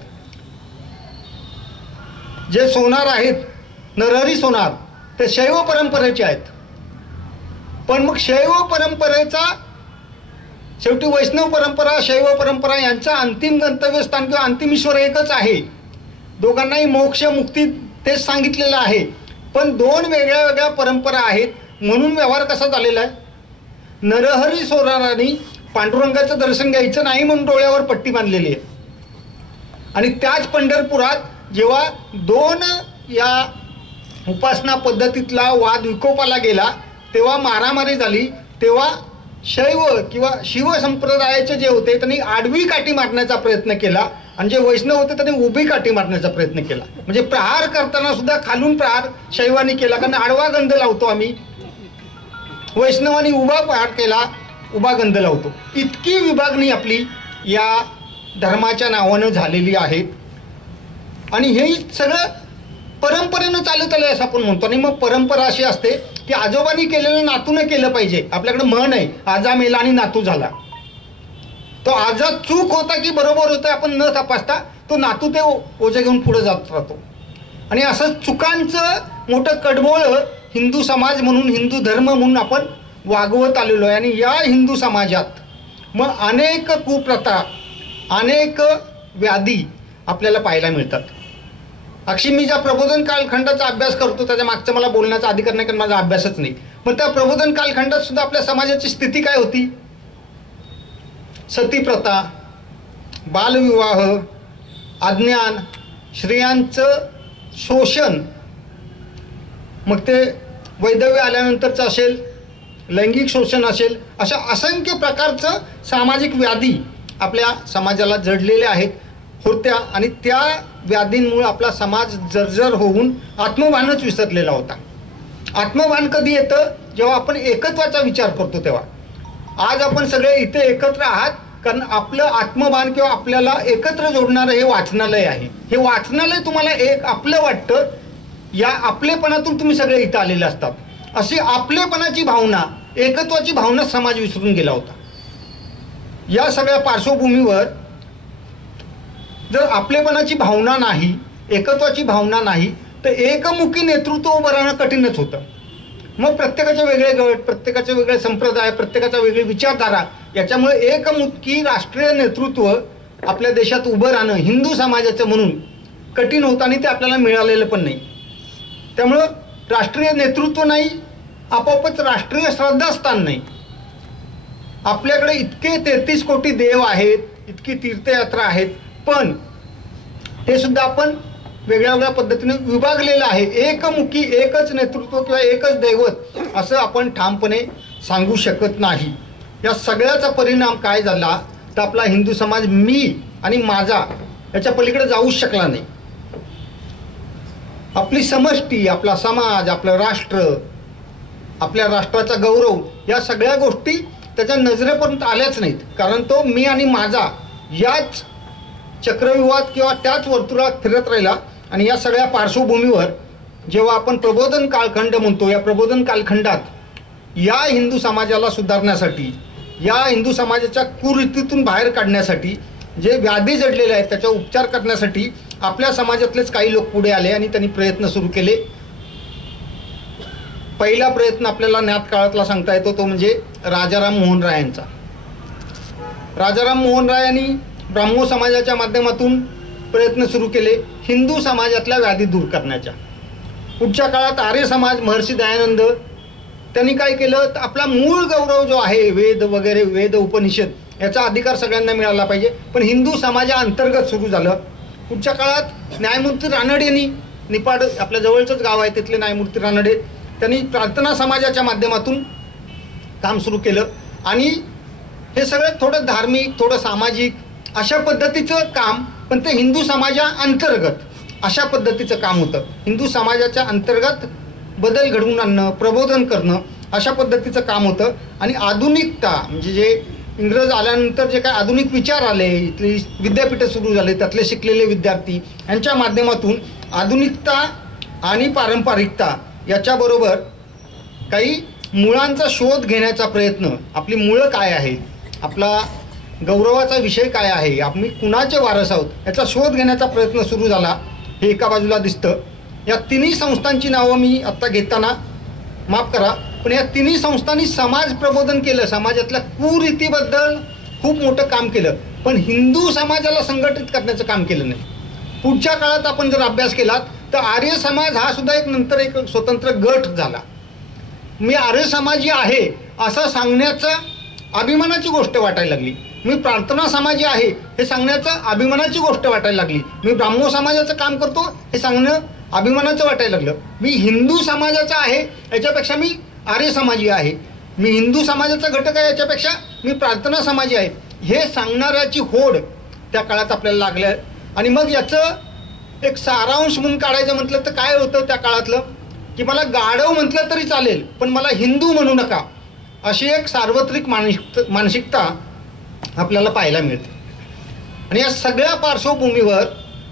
जे सोनार आहेत, नरहरी सोनार, ते शैव परंपरेचे आहेत. पण मग शैव परंपरेचा शेवटी वैष्णव परंपरा, शैव परंपरा यांचा अंतिम गंतव्यस्थान किंवा अंतिम ईश्वर एकच आहे. दोघांनाही मोक्ष मुक्ती तेच सांगितलेलं आहे. पण दोन वेगळ्या वेगळ्या परंपरा आहेत, म्हणून व्यवहार कसा झालेला आहे. नरहरी सोनारांनी पांडुरंगाचं दर्शन घ्यायचं नाही म्हणून डोळ्यावर पट्टी बांधलेली आहे, आणि त्याच पंढरपुरात जेव्हा दोन या उपासना पद्धतीतला वाद विकोपाला गेला तेव्हा मारामारी झाली. तेव्हा शैव किंवा शिव संप्रदायाचे जे होते त्यांनी आडवी काठी मारण्याचा प्रयत्न केला, आणि जे वैष्णव होते त्यांनी उभी काठी मारण्याचा प्रयत्न केला. म्हणजे प्रहार करताना सुद्धा खालून प्रहार शैवानी केला, कारण आडवा गंध लावतो आम्ही. वैष्णवानी उभा प्रहार केला, उभा गंध लावतो. इतकी विभागणी आपली या धर्माच्या नावानं झालेली आहे, आणि हे सगळं परंपरेनं चालत आलंय असं आपण म्हणतो. आणि मग परंपरा अशी असते की आजोबांनी केलेलं नातूनं केलं पाहिजे. आपल्याकडे म्हण आहे, आजा मेला आणि नातू झाला. तो आजा चूक होता की बरोबर होतं आपण न तपासता तो नातू ते ओझे घेऊन पुढे जात राहतो. आणि असं चुकांचं मोठं कडबोळ हिंदू समाज म्हणून, हिंदू धर्म म्हणून आपण वागवत आलेलो आहे. आणि या हिंदू समाजात मग अनेक कुप्रथा, अनेक व्याधी आपल्याला पाहायला मिळतात. अक्षी मी ज्या प्रबोधन कालखंडाचा अभ्यास करतो त्याच्या मागचा मला बोलण्याचा अधिकार नाही, कारण माझा अभ्यासच नाही. पण त्या प्रबोधन कालखंडात सुद्धा आपल्या समाजाची स्थिती काय होती. सतीप्रथा, बालविवाह, अज्ञान, स्त्रियांचं शोषण, मग ते वैधव्य आल्यानंतरचं असेल, लैंगिक शोषण असेल, अशा असंख्य प्रकारचं सामाजिक व्याधी आपल्या समाजाला जडलेल्या आहेत, होत्या. आणि त्या व्याधींमुळे आपला समाज जर्जर होऊन आत्मभानच विसरलेला होता. आत्मभान कधी येतं, जेव्हा आपण एकत्वाचा विचार करतो तेव्हा. आज आपण सगळे इथे एकत्र आहात कारण आपलं आत्मभान किंवा आपल्याला एकत्र जोडणारं हे वाचनालय आहे. हे वाचनालय तुम्हाला एक आपलं वाटतं. या आपलेपणातून तुम्ही सगळे इथं आलेले असतात. अशी आपलेपणाची भावना, एकत्वाची भावना समाज विसरून गेला होता. या सगळ्या पार्श्वभूमीवर जर आपलेपणाची भावना नाही, एकत्वाची भावना नाही, तर एकमुखी नेतृत्व उभं राहणं कठीणच होतं. मग प्रत्येकाचे वेगळे गट, प्रत्येकाचे वेगळे संप्रदाय, प्रत्येकाचा वेगळी विचारधारा, याच्यामुळे एकमुखी राष्ट्रीय नेतृत्व आपल्या देशात उभं राहणं हिंदू समाजाचं म्हणून कठीण होतं, आणि ते आपल्याला मिळालेलं पण नाही. त्यामुळं राष्ट्रीय नेतृत्व नाही, आपोआपच राष्ट्रीय श्रद्धास्थान नाही. आपल्याकडे इतके 33 कोटी देव आहेत, इतकी तीर्थयात्रा आहेत, पण ते सुद्धा आपण वेगळ्या वेगळ्या पद्धतीने विभागलेलं आहे. एकमुखी एकच नेतृत्व किंवा एकच दैवत असं आपण ठामपणे सांगू शकत नाही. या सगळ्याचा परिणाम काय झाला तर आपला हिंदू समाज मी आणि माझा याच्या पलीकडे जाऊच शकला नाही. आपली समष्टी, आपला समाज, आपलं राष्ट्र, आपल्या राष्ट्राचा गौरव या सगळ्या गोष्टी त्याच्या नजरेपर्यंत आल्याच नाहीत. कारण तो मी आणि माझा याच चक्रव्यूहात किंवा त्याच वर्तुळात फिरत राहिला. आणि या सगळ्या पार्श्वभूमीवर जेव्हा आपण प्रबोधन कालखंड म्हणतो, या प्रबोधन कालखंडात या हिंदू समाजाला सुधारण्यासाठी, या हिंदू समाजाच्या कुरीतीतून बाहेर काढण्यासाठी जे व्याधी जडलेले आहेत त्याचा उपचार करण्यासाठी आपल्या समाजातलेच काही लोक पुढे आले आणि त्यांनी प्रयत्न सुरू केले. पहिला प्रयत्न आपल्याला ज्ञात काळातला सांगता येतो तो म्हणजे राजाराम मोहन राय यांचा. राजाराम मोहन राय यांनी ब्राह्मो समाजाच्या माध्यमातून प्रयत्न सुरू केले हिंदू समाजातल्या व्याधी दूर करण्याच्या. पुढच्या काळात आर्य समाज, महर्षी दयानंद त्यांनी काय केलं तर आपला मूळ गौरव जो आहे वेद वगैरे, वेद उपनिषद याचा अधिकार सगळ्यांना मिळाला पाहिजे, पण हिंदू समाजाअंतर्गत सुरू झालं. पुढच्या काळात न्यायमूर्ती रानडे यांनी, निपाड आपल्या जवळचंच गाव आहे तिथले न्यायमूर्ती रानडे, त्यांनी प्रार्थना समाजाच्या माध्यमातून काम सुरू केलं. आणि हे सगळं थोडं धार्मिक, थोडं सामाजिक अशा पद्धतीचं काम, पण ते हिंदू समाजाअंतर्गत अशा पद्धतीचं काम होतं. हिंदू समाजाच्या अंतर्गत बदल घडवून आणणं, प्रबोधन करणं अशा पद्धतीचं काम होतं. आणि आधुनिकता म्हणजे जे इंग्रज आल्यानंतर जे काय आधुनिक विचार आले, इथली विद्यापीठं सुरू झाले, त्यातले शिकलेले विद्यार्थी यांच्या माध्यमातून आधुनिकता आणि पारंपरिकता याच्याबरोबर काही मुळांचा शोध घेण्याचा प्रयत्न, आपली मुळं काय आहेत, आपला गौरवाचा विषय काय आहे, आम्ही कुणाचे वारस आहोत याचा शोध घेण्याचा प्रयत्न सुरू झाला. हे एका बाजूला दिसतं. या तिन्ही संस्थांची नावं मी आत्ता घेताना माफ करा, पण या तिन्ही संस्थांनी समाज प्रबोधन केलं, समाजातल्या कुरीतीबद्दल खूप मोठं काम केलं, पण हिंदू समाजाला संघटित करण्याचं काम केलं नाही. पुढच्या काळात आपण जर अभ्यास केलात तर आर्य समाज हा सुद्धा एक नंतर एक स्वतंत्र गट झाला. मी आर्य समाजी आहे असं सांगण्याचं अभिमानाची गोष्ट वाटायला लागली. मी प्रार्थना समाजी आहे हे सांगण्याचं अभिमानाची गोष्ट वाटायला लागली. मी ब्राह्मो समाजाचं काम करतो हे सांगणं अभिमानाचं वाटायला लागलं. मी हिंदू समाजाचा आहे याच्यापेक्षा मी आर्य समाजी आहे, मी हिंदू समाजाचा घटक आहे याच्यापेक्षा मी प्रार्थना समाजी आहे हे सांगणाऱ्याची होड त्या काळात आपल्याला लागल्या. आणि मग याचं एक सारांश म्हणून काढायचं म्हटलं तर काय होतं त्या काळातलं की मला गाढव म्हटलं तरी चालेल पण मला हिंदू म्हणू नका, अशी एक सार्वत्रिक मानसिकता आपल्याला पाहायला मिळते. आणि या सगळ्या पार्श्वभूमीवर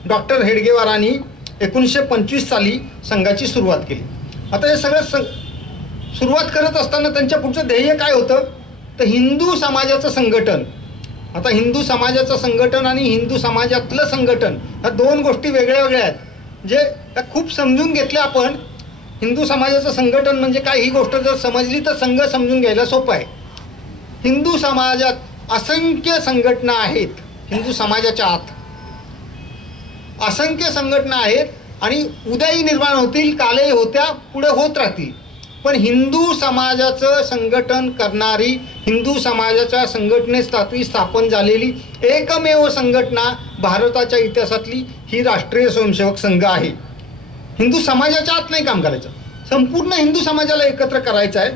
डॉक्टर हेडगेवारांनी 1925 साली संघाची सुरुवात केली. आता हे सगळं सुरुवात करत असताना त्यांच्या पुढचं ध्येय काय होतं तर हिंदू समाजाचं संघटन. आता हिंदू समाजाचं संघटन आणि हिंदू समाजातलं संघटन ह्या दोन गोष्टी वेगळ्या वेगळ्या आहेत. जे खूप समजून घेतल्या आपण. हिंदू समाजाचं संघटन म्हणजे काय ही गोष्ट जर समजली तर संघ समजून घ्यायला सोपं आहे. हिंदू समाजात असंख्य संघटना आहेत. हिंदू समाजाच्या आत असंख्य संघटना आहेत आणि उद्याही निर्माण होतील, कालही होत्या, पुढे होत राहतील. पण हिंदू समाजाचं संघटन करणारी, हिंदू समाजाच्या संघटनेसाठी स्थापन झालेली एकमेव संघटना भारताच्या इतिहासातली ही राष्ट्रीय स्वयंसेवक संघ आहे. हिंदू समाजाच्या आत नाही काम करायचं, संपूर्ण हिंदू समाजाला एकत्र करायचं आहे,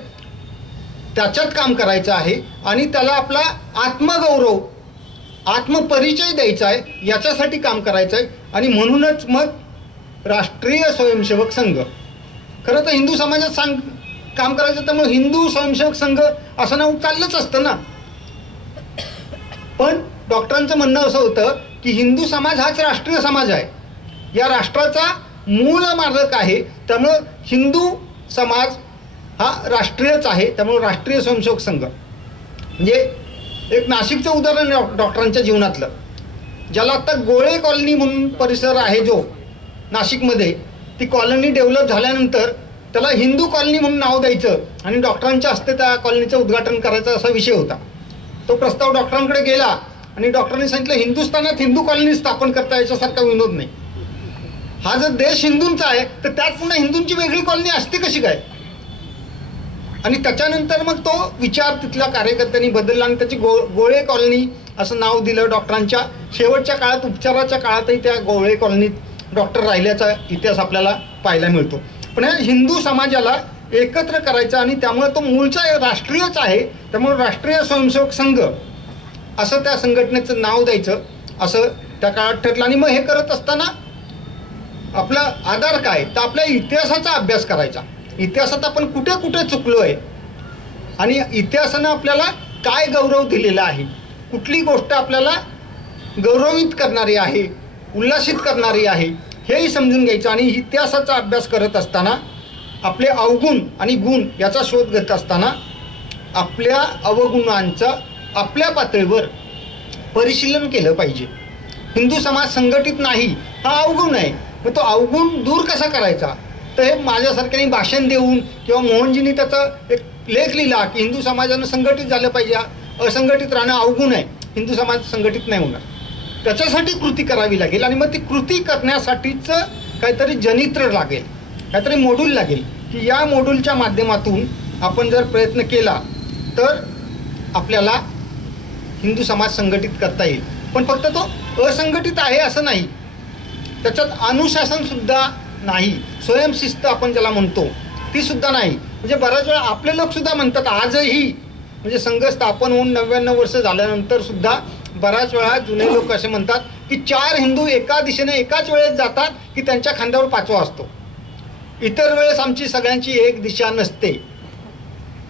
त्याच्यात काम करायचं आहे आणि त्याला आपला आत्मगौरव, आत्मपरिचय द्यायचा आहे, याच्यासाठी काम करायचं आहे. आणि म्हणूनच मग राष्ट्रीय स्वयंसेवक संघ. खरं तर हिंदू समाजात काम करायचं त्यामुळे हिंदू स्वयंसेवक संघ असं नाव चाललंच असतं ना. पण डॉक्टरांचं म्हणणं असं होतं की हिंदू समाज हाच राष्ट्रीय समाज आहे, या राष्ट्राचा मूळ मालक आहे, त्यामुळं हिंदू समाज हा राष्ट्रीयच आहे, त्यामुळे राष्ट्रीय स्वयंसेवक संघ. म्हणजे एक नाशिकचं उदाहरण डॉक्टरांच्या जीवनातलं, ज्याला आता गोळे कॉलनी म्हणून परिसर आहे जो नाशिकमध्ये, ती कॉलनी डेव्हलप झाल्यानंतर त्याला हिंदू कॉलनी म्हणून नाव द्यायचं आणि डॉक्टरांच्या हस्ते त्या कॉलनीचं उद्घाटन करायचं असा विषय होता. तो प्रस्ताव डॉक्टरांकडे गेला आणि डॉक्टरांनी सांगितलं हिंदुस्थानात हिंदू कॉलनी स्थापन करता याच्यासारखा विनोद नाही. हा जर देश हिंदूंचा आहे तर त्यात पुन्हा हिंदूंची वेगळी कॉलनी असते कशी काय. आणि त्याच्यानंतर मग तो विचार तिथल्या कार्यकर्त्यांनी बदलला आणि त्याची गोळे कॉलनी असं नाव दिलं. डॉक्टरांच्या शेवटच्या काळात, उपचाराच्या काळातही त्या गोळे कॉलनीत डॉक्टर राहिल्याचा इतिहास आपल्याला पाहायला मिळतो. पण या हिंदू समाजाला एकत्र करायचं आणि त्यामुळे तो मूळचा राष्ट्रीयच आहे, त्यामुळे राष्ट्रीय स्वयंसेवक संघ असं त्या संघटनेचं नाव द्यायचं असं त्या काळात ठरलं. आणि मग हे करत असताना आपला आधार काय, तर आपल्या इतिहासाचा अभ्यास करायचा. इतिहासात आपण कुठे कुठे चुकलो आहे आणि इतिहासानं आपल्याला काय गौरव दिलेला आहे, कुठली गोष्ट आपल्याला गौरवित करणारी आहे, उल्हासित करणारी आहे, हेही समजून घ्यायचं. आणि इतिहासाचा अभ्यास करत असताना आपले अवगुण आणि गुण याचा शोध घेत असताना आपल्या अवगुणांचं आपल्या पातळीवर परिशीलन केलं पाहिजे. हिंदू समाज संघटित नाही हा अवगुण आहे, मग तो अवगुण दूर कसा करायचा, तर हे माझ्यासारख्याने भाषण देऊन किंवा मोहनजींनी त्याचा एक लेख लिहिला की हिंदू समाजानं संघटित झालं पाहिजे, असंघटित राहणं अवगुण आहे, हिंदू समाज संघटित नाही होणार. त्याच्यासाठी कृती करावी लागेल आणि मग ती कृती करण्यासाठीच काहीतरी जनित्र लागेल, काहीतरी मॉड्यूल लागेल की या मॉड्यूलच्या माध्यमातून आपण जर प्रयत्न केला तर आपल्याला हिंदू समाज संघटित करता येईल. पण फक्त तो असंघटित आहे असं नाही, त्याच्यात अनुशासनसुद्धा नाही, स्वयंशिस्त आपण ज्याला म्हणतो ती सुद्धा नाही. म्हणजे बऱ्याच वेळा आपले लोकसुद्धा म्हणतात आजही, म्हणजे संघ स्थापन होऊन 99 वर्ष झाल्यानंतर सुद्धा बऱ्याच वेळा जुने लोक असे म्हणतात की 4 हिंदू एका दिशेने एकाच वेळेस जातात की त्यांच्या खांद्यावर 5वा असतो, इतर वेळेस आमची सगळ्यांची एक दिशा नसते.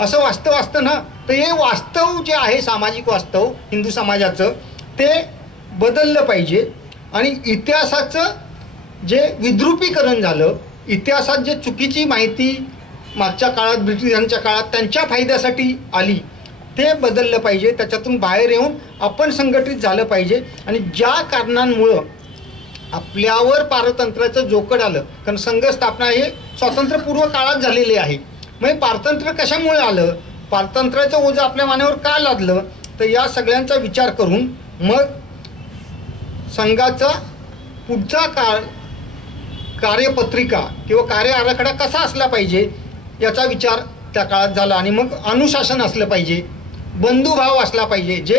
असं वास्तव असतं ना, तर हे वास्तव जे आहे सामाजिक वास्तव हिंदू समाजाचं ते बदललं पाहिजे. आणि इतिहासाचं जे विद्रुपीकरण झालं, इतिहासात जे चुकीची माहिती मागच्या काळात ब्रिटिशांच्या काळात त्यांच्या फायद्यासाठी आली ते बदललं पाहिजे. त्याच्यातून बाहेर येऊन आपण संघटित झालं पाहिजे. आणि ज्या कारणांमुळं आपल्यावर पारतंत्र्याचं जोखड आलं, कारण संघ स्थापना हे स्वातंत्र्यपूर्व काळात झालेली आहे, मग पारतंत्र्य कशामुळे आलं, पारतंत्र्याचं ओझं आपल्या मानेवर का लादलं, तर या सगळ्यांचा विचार करून मग संघाचा पुढचा कार्यपत्रिका किंवा कार्य आराखडा कसा असला पाहिजे याचा विचार त्या काळात झाला. आणि मग अनुशासन असलं पाहिजे, बंधुभाव असला पाहिजे. जे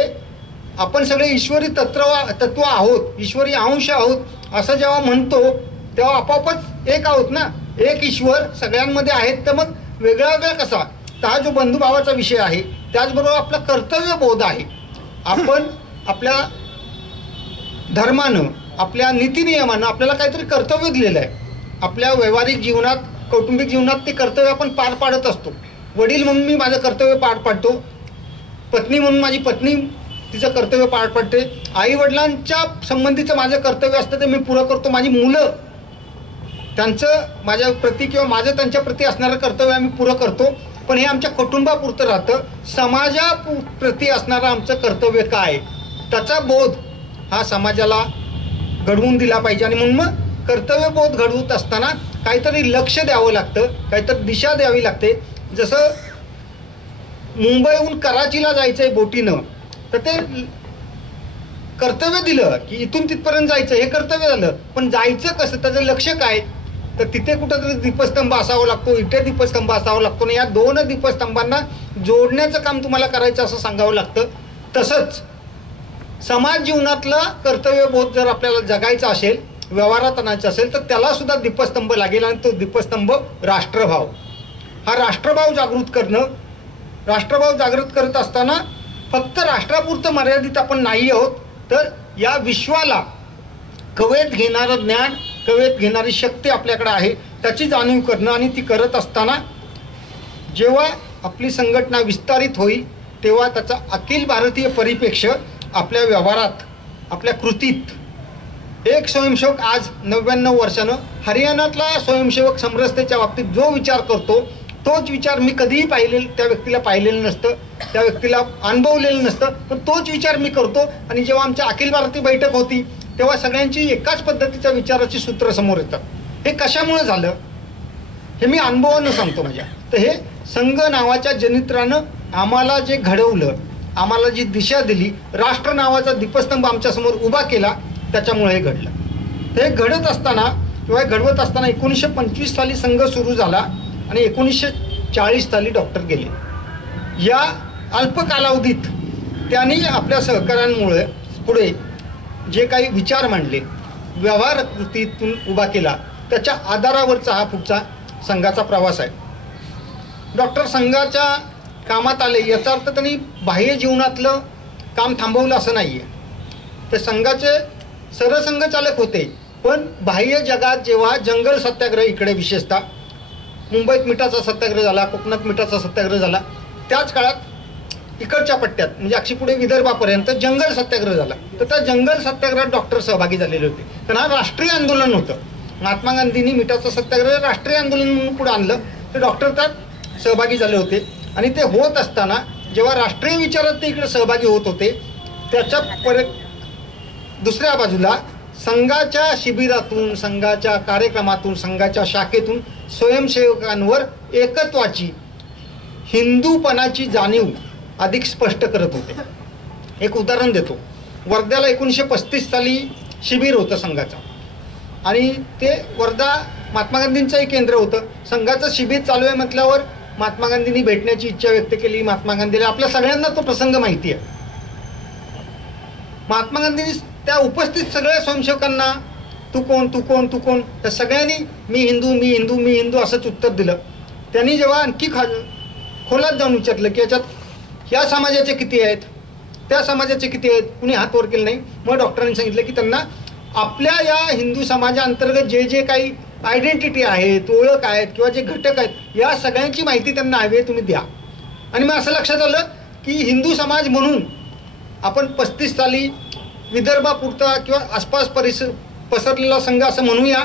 आपण सगळे ईश्वरी तत्व आहोत, ईश्वरी अंश आहोत असं जेव्हा म्हणतो तेव्हा आपोआपच एक आहोत ना, एक ईश्वर सगळ्यांमध्ये आहेत, तर मग वेगळा वेगळा कसा, तर हा जो बंधुभावाचा विषय आहे. त्याचबरोबर आपला कर्तव्यबोध आहे, आपण आपल्या धर्मानं आपल्या नीतिनियमानं आपल्याला काहीतरी कर्तव्य दिलेलं आहे. आपल्या व्यावहारिक जीवनात कौटुंबिक जीवनात ते कर्तव्य आपण पार पाडत असतो. वडील म्हणून मी माझं कर्तव्य पार पाडतो, पत्नी म्हणून माझी पत्नी तिचं कर्तव्य पार पाडते, आई वडिलांच्या संबंधीचं माझं कर्तव्य असतं ते मी पुरं करतो, माझी मुलं त्यांचं माझ्या प्रती किंवा माझं त्यांच्या प्रती असणारं कर्तव्य आम्ही पुरं करतो. पण हे आमच्या कुटुंबापुरतं राहतं. समाजाप्रती असणारं आमचं कर्तव्य काय त्याचा बोध हा समाजाला घडवून दिला पाहिजे. आणि म्हणून मग कर्तव्यबोध घडवत असताना काहीतरी लक्ष द्यावं लागतं, काहीतरी दिशा द्यावी लागते. जसं मुंबईहून कराचीला जायचं आहे बोटीनं, तर ते कर्तव्य दिलं की इथून तिथपर्यंत जायचं, हे कर्तव्य झालं. पण जायचं कसं, त्याचं लक्ष काय, तर तिथे कुठंतरी दीपस्तंभ असावा लागतो, इथे दीपस्तंभ असावा लागतो. आणि या 2 दीपस्तंभांना जोडण्याचं काम तुम्हाला करायचं असं सांगावं लागतं. तसंच समाज जीवनातला कर्तव्यबोध जर आपल्याला जगायचा असेल, व्यवहारात आणायचा असेल, तर त्याला सुद्धा दीपस्तंभ लागेल. आणि तो दीपस्तंभ राष्ट्रभाव, हा राष्ट्रभाव जागृत करणं. राष्ट्रभाव जागृत करत असताना फक्त राष्ट्रापुरतं मर्यादित आपण नाही आहोत, तर या विश्वाला कवेत घेणारं ज्ञान, कवेत घेणारी शक्ती आपल्याकडे आहे त्याची जाणीव करणं. आणि ती करत असताना जेव्हा आपली संघटना विस्तारित होईल तेव्हा त्याचा अखिल भारतीय परिप्रेक्ष्य आपल्या व्यवहारात, आपल्या कृतीत. एक स्वयंसेवक आज 99 वर्षानं हरियाणातला स्वयंसेवक समरसतेच्या बाबतीत जो विचार करतो तोच विचार मी कधीही त्या व्यक्तीला पाहिलेलं नसतं, त्या व्यक्तीला अनुभवलेलं नसतं, पण तोच विचार मी करतो. आणि जेव्हा आमच्या अखिल भारतीय बैठक होती तेव्हा सगळ्यांची एकाच पद्धतीच्या विचाराची सूत्र समोर येतात. हे कशामुळे झालं हे मी अनुभवानं सांगतो माझ्या. तर हे संघ नावाच्या जनित्रानं आम्हाला जे घडवलं, आम्हाला जी दिशा दिली, राष्ट्र नावाचा दीपस्तंभ आमच्यासमोर उभा केला, त्याच्यामुळे हे घडलं. हे घडत असताना किंवा घडवत असताना 1925 साली संघ सुरू झाला आणि 1940 साली डॉक्टर गेले. या अल्प कालावधीत त्यांनी आपल्या सहकाऱ्यांमुळे पुढे जे काही विचार मांडले, व्यवहार कृतीतून उभा केला, त्याच्या आधारावरचा हा पुढचा संघाचा प्रवास आहे. डॉक्टर संघाच्या कामात आले याचा अर्थ त्यांनी बाह्य जीवनातलं काम थांबवलं असं नाही आहे. ते संघाचे सरसंघचालक होते, पण बाह्य जगात जेव्हा जंगल सत्याग्रह, इकडे विशेषतः मुंबईत मिठाचा सत्याग्रह झाला, कोकणात मिठाचा सत्याग्रह झाला, त्याच काळात इकडच्या पट्ट्यात म्हणजे अक्षी पुढे विदर्भापर्यंत जंगल सत्याग्रह झाला. तर त्या जंगल सत्याग्रहात डॉक्टर सहभागी झालेले होते, कारण हा राष्ट्रीय आंदोलन होतं. महात्मा गांधींनी मिठाचं सत्याग्रह राष्ट्रीय आंदोलन म्हणून पुढे आणलं, तर डॉक्टर त्यात सहभागी झाले होते. आणि ते होत असताना जेव्हा राष्ट्रीय विचारात ते इकडे सहभागी होत होते, त्याच्या दुसऱ्या बाजूला संघाच्या शिबिरातून, संघाच्या कार्यक्रमातून, संघाच्या शाखेतून स्वयंसेवकांवर एकत्वाची, हिंदूपणाची जाणीव अधिक स्पष्ट करत होते. एक उदाहरण देतो. वर्ध्याला 1935 साली शिबिर होतं संघाचं, आणि ते वर्धा महात्मा गांधींचंही केंद्र होतं. संघाचं शिबिर चालू आहे म्हटल्यावर महात्मा गांधींनी भेटण्याची इच्छा व्यक्त केली. महात्मा गांधीला, आपल्या सगळ्यांना तो प्रसंग माहिती आहे. महात्मा गांधींनी त्या उपस्थित सगळ्या स्वयंसेवकांना तू कोण, तू कोण, तू कोण, त्या सगळ्यांनी मी हिंदू, मी हिंदू, मी हिंदू असंच उत्तर दिलं. त्यांनी जेव्हा आणखी खोलात जाऊन विचारलं की याच्यात या समाजाचे किती आहेत, त्या समाजाचे किती आहेत, कुणी हात वर केलं नाही. मग डॉक्टरांनी सांगितलं की त्यांना आपल्या या हिंदू समाजाअंतर्गत जे जे काही आयडेंटिटी आहेत, ओळख आहेत किंवा जे घटक आहेत, या सगळ्यांची माहिती त्यांना हवी आहे, तुम्ही द्या. आणि मग असं लक्षात आलं की हिंदू समाज म्हणून आपण 35 साली विदर्भापुरता किंवा आसपास पसरलेला संघ असं म्हणूया.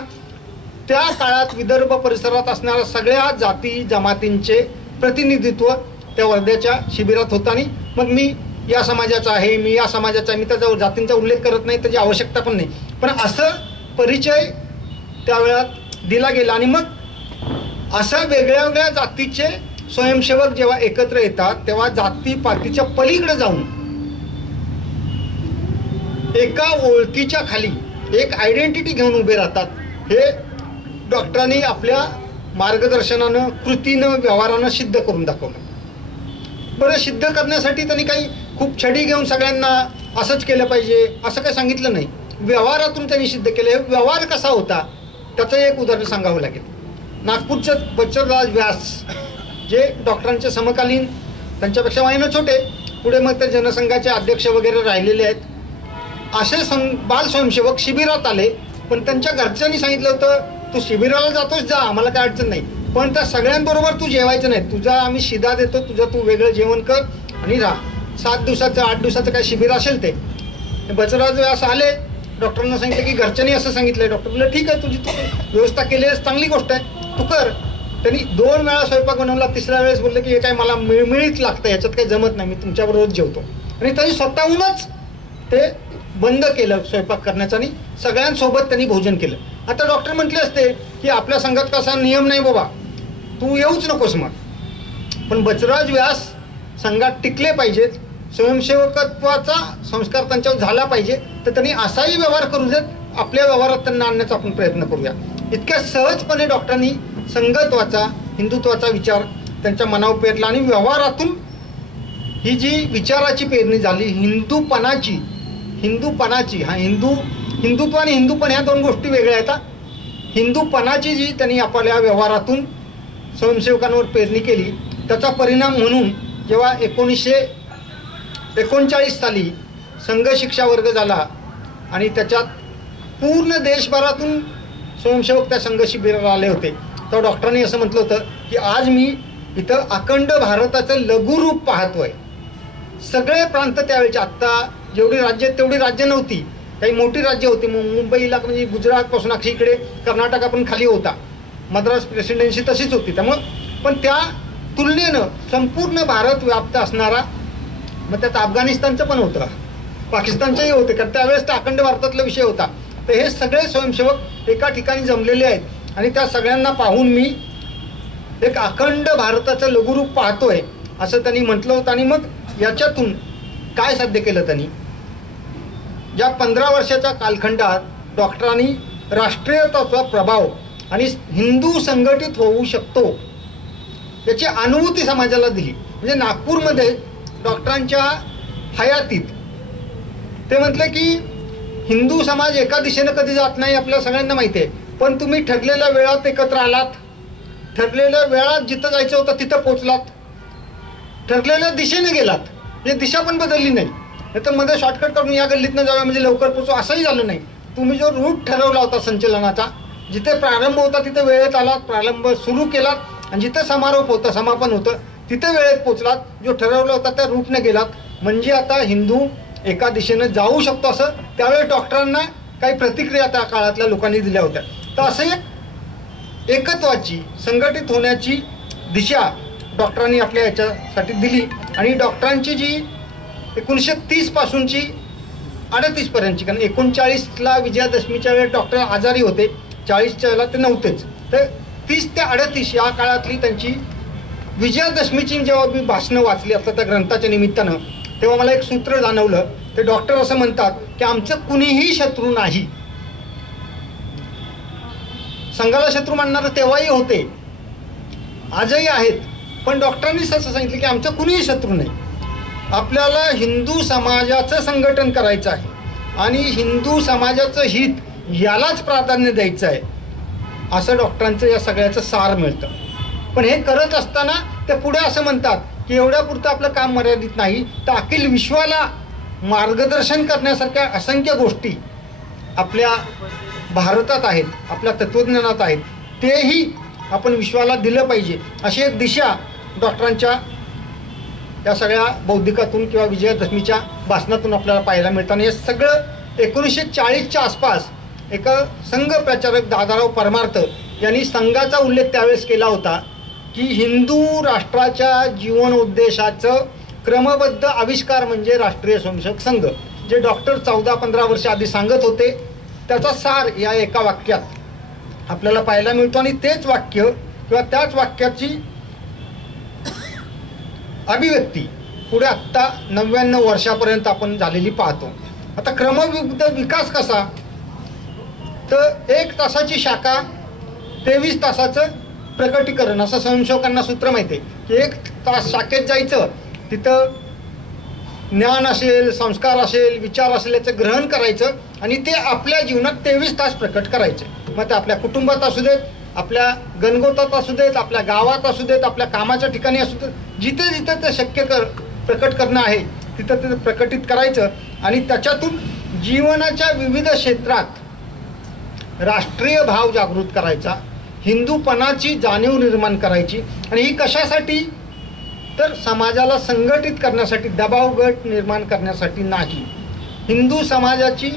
त्या काळात विदर्भ परिसरात असणाऱ्या सगळ्या जाती जमातींचे प्रतिनिधित्व त्या वर्ध्याच्या शिबिरात होतं. आणि मग मी या समाजाचा आहे, मी या समाजाचा आहे, मी त्याचा जातींचा उल्लेख करत नाही, त्याची आवश्यकता पण नाही, पण असं परिचय त्यावेळात दिला गेला. आणि मग अशा वेगळ्या वेगळ्या जातीचे स्वयंसेवक जेव्हा एकत्र येतात, तेव्हा जातीपातीच्या पलीकडे जाऊन एका ओळखीच्या खाली एक आयडेंटिटी घेऊन उभे राहतात. हे डॉक्टरांनी आपल्या मार्गदर्शनानं, कृतीनं, व्यवहारानं सिद्ध करून दाखवलं. बरं, सिद्ध करण्यासाठी त्यांनी काही खूप छडी घेऊन सगळ्यांना असंच केलं पाहिजे असं काही सांगितलं नाही. व्यवहारातून त्यांनी सिद्ध केलं. हे व्यवहार कसा होता त्याचं एक उदाहरण सांगावं लागेल. नागपूरचे बचतराज व्यास, जे डॉक्टरांचे समकालीन, त्यांच्यापेक्षा वयानं छोटे, पुढे मग ते जनसंघाचे अध्यक्ष वगैरे राहिलेले आहेत, असे बाल स्वयंसेवक शिबिरात आले. पण त्यांच्या घरच्यांनी सांगितलं होतं तू शिबिराला जातोस, जा, आम्हाला काय अडचण नाही, पण त्या सगळ्यांबरोबर तू जेवायचं नाही, तुझा आम्ही शिदा देतो, तुझं तू वेगळं जेवण कर आणि राहा. 7 दिवसाचं 8 दिवसाचं काय शिबिर असेल ते. बचतराज व्यास आले, डॉक्टरांना सांगितलं की घरच्यांनी असं सांगितलंय. डॉक्टर बोलले ठीक आहे, तुझी तू व्यवस्था केली आहे, चांगली गोष्ट आहे, तू कर. त्यांनी 2 वेळा स्वयंपाक बनवला. 3ऱ्या वेळेस बोलले की हे काय मला मिळमिळीत लागतं, याच्यात काही जमत नाही, मी तुमच्याबरोबर जेवतो. आणि त्यांनी स्वतःहूनच ते बंद केलं स्वयंपाक करण्याचं आणि सगळ्यांसोबत त्यांनी भोजन केलं. आता डॉक्टर म्हटले असते की आपल्या संघात कसा नियम नाही बाबा, तू येऊच नकोस मग. पण बचराज व्यास संघात टिकले पाहिजेत, स्वयंसेवकत्वाचा संस्कार त्यांच्यावर झाला पाहिजे, तर त्यांनी असाही व्यवहार करू देत, आपल्या व्यवहारात त्यांना आणण्याचा आपण प्रयत्न करूया. इतक्या सहजपणे डॉक्टरांनी संघत्वाचा, हिंदुत्वाचा विचार त्यांच्या मनावर पेरला. आणि व्यवहारातून ही जी विचाराची पेरणी झाली, हिंदूपणाची, हा हिंदुत्व आणि हिंदूपण ह्या 2 गोष्टी वेगळ्या आहेत. हिंदूपणाची जी त्यांनी आपल्या व्यवहारातून स्वयंसेवकांवर पेरणी केली, त्याचा परिणाम म्हणून जेव्हा 1939 साली संघ शिक्षा वर्ग झाला आणि त्याच्यात पूर्ण देशभरातून स्वयंसेवक त्या संघ शिबिराला आले होते, तर डॉक्टरांनी असं म्हटलं होतं की आज मी इथं अखंड भारताचं लघुरूप पाहतोय. सगळे प्रांत त्यावेळेचे, आत्ता जेवढी राज्य तेवढी राज्य नव्हती, काही मोठी राज्य होती. मुंबईला म्हणजे गुजरातपासून अख्खी इकडे कर्नाटक पण खाली होता, मद्रास प्रेसिडेन्सी तशीच होती. त्यामुळं पण त्या तुलनेनं संपूर्ण भारत व्याप्त असणारा, मग त्यात अफगाणिस्तानचं पण होतं, पाकिस्तानचंही होते, कारण त्यावेळेस त्या अखंड भारतातला विषय होता. तर हे सगळे स्वयंसेवक एका ठिकाणी जमलेले आहेत आणि त्या सगळ्यांना पाहून मी एक अखंड भारताचं लघुरूप पाहतोय असं त्यांनी म्हटलं होतं. आणि मग याच्यातून काय साध्य केलं त्यांनी? या 15 वर्षाच्या कालखंडात डॉक्टरांनी राष्ट्रीयत्वाचा प्रभाव आणि हिंदू संघटित होऊ शकतो याची अनुभूती समाजाला दिली. म्हणजे नागपूरमध्ये डॉक्टरांच्या हयातीत ते म्हटले की हिंदू समाज एका दिशेनं कधी जात नाही आपल्या सगळ्यांना माहिती आहे, पण तुम्ही ठरलेल्या वेळात एकत्र आलात, ठरलेल्या वेळात जिथं जायचं होतं तिथं पोचलात, ठरलेल्या दिशेने गेलात, म्हणजे दिशा पण बदलली नाही. नाही तर मध्ये शॉर्टकट करून या गल्लीतनं जाऊया म्हणजे लवकर पोचू असंही झालं नाही. तुम्ही जो रूट ठरवला होता संचलनाचा, जिथे प्रारंभ होता तिथे वेळेत आलात, प्रारंभ सुरू केलात, आणि जिथे समारोप होता समापन होतं तिथे वेळेत पोचलात, जो ठरवला होता त्या रूटने गेलात. म्हणजे आता हिंदू एका दिशेनं जाऊ शकतो असं त्यावेळी डॉक्टरांना काही प्रतिक्रिया त्या काळातल्या लोकांनी दिल्या होत्या. तर असं एक एकत्वाची संघटित होण्याची दिशा डॉक्टरांनी आपल्या याच्यासाठी दिली. आणि डॉक्टरांची जी 1930 पासूनची 38 पर्यंतची, कारण 39ला विजयादशमीच्या वेळेस डॉक्टर आजारी होते, 40च्या वेळेला ते नव्हतेच, तर 30 ते 38 या काळातली त्यांची विजयादशमीची जेव्हा मी भाषणं वाचली आता त्या ग्रंथाच्या निमित्तानं, तेव्हा मला एक सूत्र जाणवलं. ते डॉक्टर असं म्हणतात की आमचं कुणीही शत्रू नाही. संघाला शत्रू मानणारे तेव्हाही होते, आजही आहेत, पण डॉक्टरांनी असं सांगितलं की आमचं कुणीही शत्रू नाही. आपल्याला हिंदू समाजाचं संघटन करायचं आहे आणि हिंदू समाजाचं हित यालाच प्राधान्य द्यायचं आहे, असं डॉक्टरांचं या सगळ्याचं सार मिळतं. पण हे करत असताना ते पुढे असं म्हणतात की एवढ्यापुरतं आपलं काम मर्यादित नाही, तर अखिल विश्वाला मार्गदर्शन करण्यासारख्या असंख्य गोष्टी आपल्या भारतात आहेत, आपल्या तत्त्वज्ञानात आहेत, तेही आपण विश्वाला दिलं पाहिजे, अशी एक दिशा डॉक्टरांच्या या सगळ्या बौद्धिकातून किंवा विजयादशमीच्या भाषणातून आपल्याला पाहायला मिळतं. आणि हे सगळं 1940च्या आसपास एक संघ प्रचारक दादाराव परमार्थ यांनी संघाचा उल्लेख त्यावेळेस केला होता की हिंदू राष्ट्राच्या जीवनोद्देशाचं क्रमबद्ध आविष्कार म्हणजे राष्ट्रीय स्वयंसेवक संघ, जे डॉक्टर 14-15 वर्ष आधी सांगत होते, त्याचा सार या एका वाक्यात आपल्याला पाहायला मिळतो. आणि तेच वाक्य किंवा त्याच वाक्याची अभिव्यक्ती पुढे आत्ता 99 वर्षापर्यंत आपण झालेली पाहतो. आता क्रमबद्ध विकास कसा, तर 1 तासाची शाखा 23 तासाचं प्रकटीकरण, असं स्वयंसेवकांना सूत्र माहिती आहे की 1 तास शाखेत जायचं, तिथं ज्ञान असेल, संस्कार असेल, विचार असेल याचं ग्रहण करायचं आणि ते आपल्या जीवनात 23 तास प्रकट करायचे. मग ते आपल्या कुटुंबात असू देत, आपल्या गणगोतात असू देत, आपल्या गावात असू देत, आपल्या कामाच्या ठिकाणी असू देत, जिथे जिथे ते शक्य प्रकट करणं आहे तिथं ते प्रकटित करायचं. आणि त्याच्यातून जीवनाच्या विविध क्षेत्रात राष्ट्रीय भाव जागृत करायचा, हिंदूपणाची जाणीव निर्माण करायची. आणि ही कशासाठी, तर समाजाला संघटित करण्यासाठी, दबाव गट निर्माण करण्यासाठी नाही, हिंदू समाजाची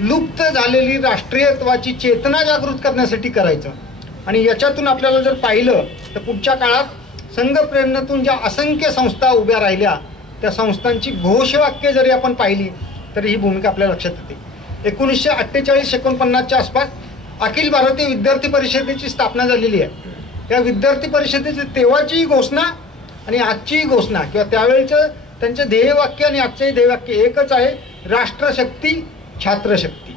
लुप्त झालेली राष्ट्रीयत्वाची चेतना जागृत करण्यासाठी करायचं. आणि याच्यातून आपल्याला जर पाहिलं तर पुढच्या काळात संघ प्रेरणेतून ज्या असंख्य संस्था उभ्या राहिल्या, त्या संस्थांची घोषवाक्य जरी आपण पाहिली तरी ही भूमिका आपल्या लक्षात येते. 1948-49च्या आसपास अखिल भारतीय विद्यार्थी परिषदेची स्थापना झालेली आहे. त्या विद्यार्थी परिषदेची तेव्हाची घोषणा आणि आजची घोषणा किंवा त्यावेळेचं त्यांचं ध्येयवाक्य आणि आजचंही ध्येयवाक्य एकच आहे, राष्ट्रशक्ती छात्रशक्ती.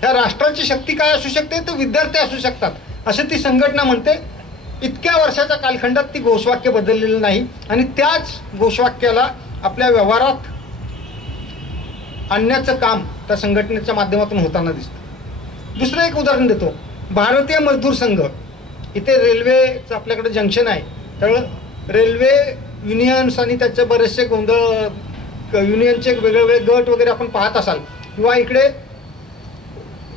ह्या राष्ट्राची शक्ती काय असू शकते, तर विद्यार्थी असू शकतात, असं ती संघटना म्हणते. इतक्या वर्षाच्या कालखंडात ती घोषवाक्य बदललेलं नाही आणि त्याच घोषवाक्याला आपल्या व्यवहारात आणण्याचं काम त्या संघटनेच्या माध्यमातून होताना दिसतं. दुसरं एक उदाहरण देतो, भारतीय मजदूर संघ. इथे रेल्वेचं आपल्याकडे जंक्शन आहे, त्यामुळे रेल्वे युनियन्स आणि त्याचे बरेचसे गोंधळ, युनियनचे वेगवेगळे गट वगैरे आपण पाहत असाल, किंवा इकडे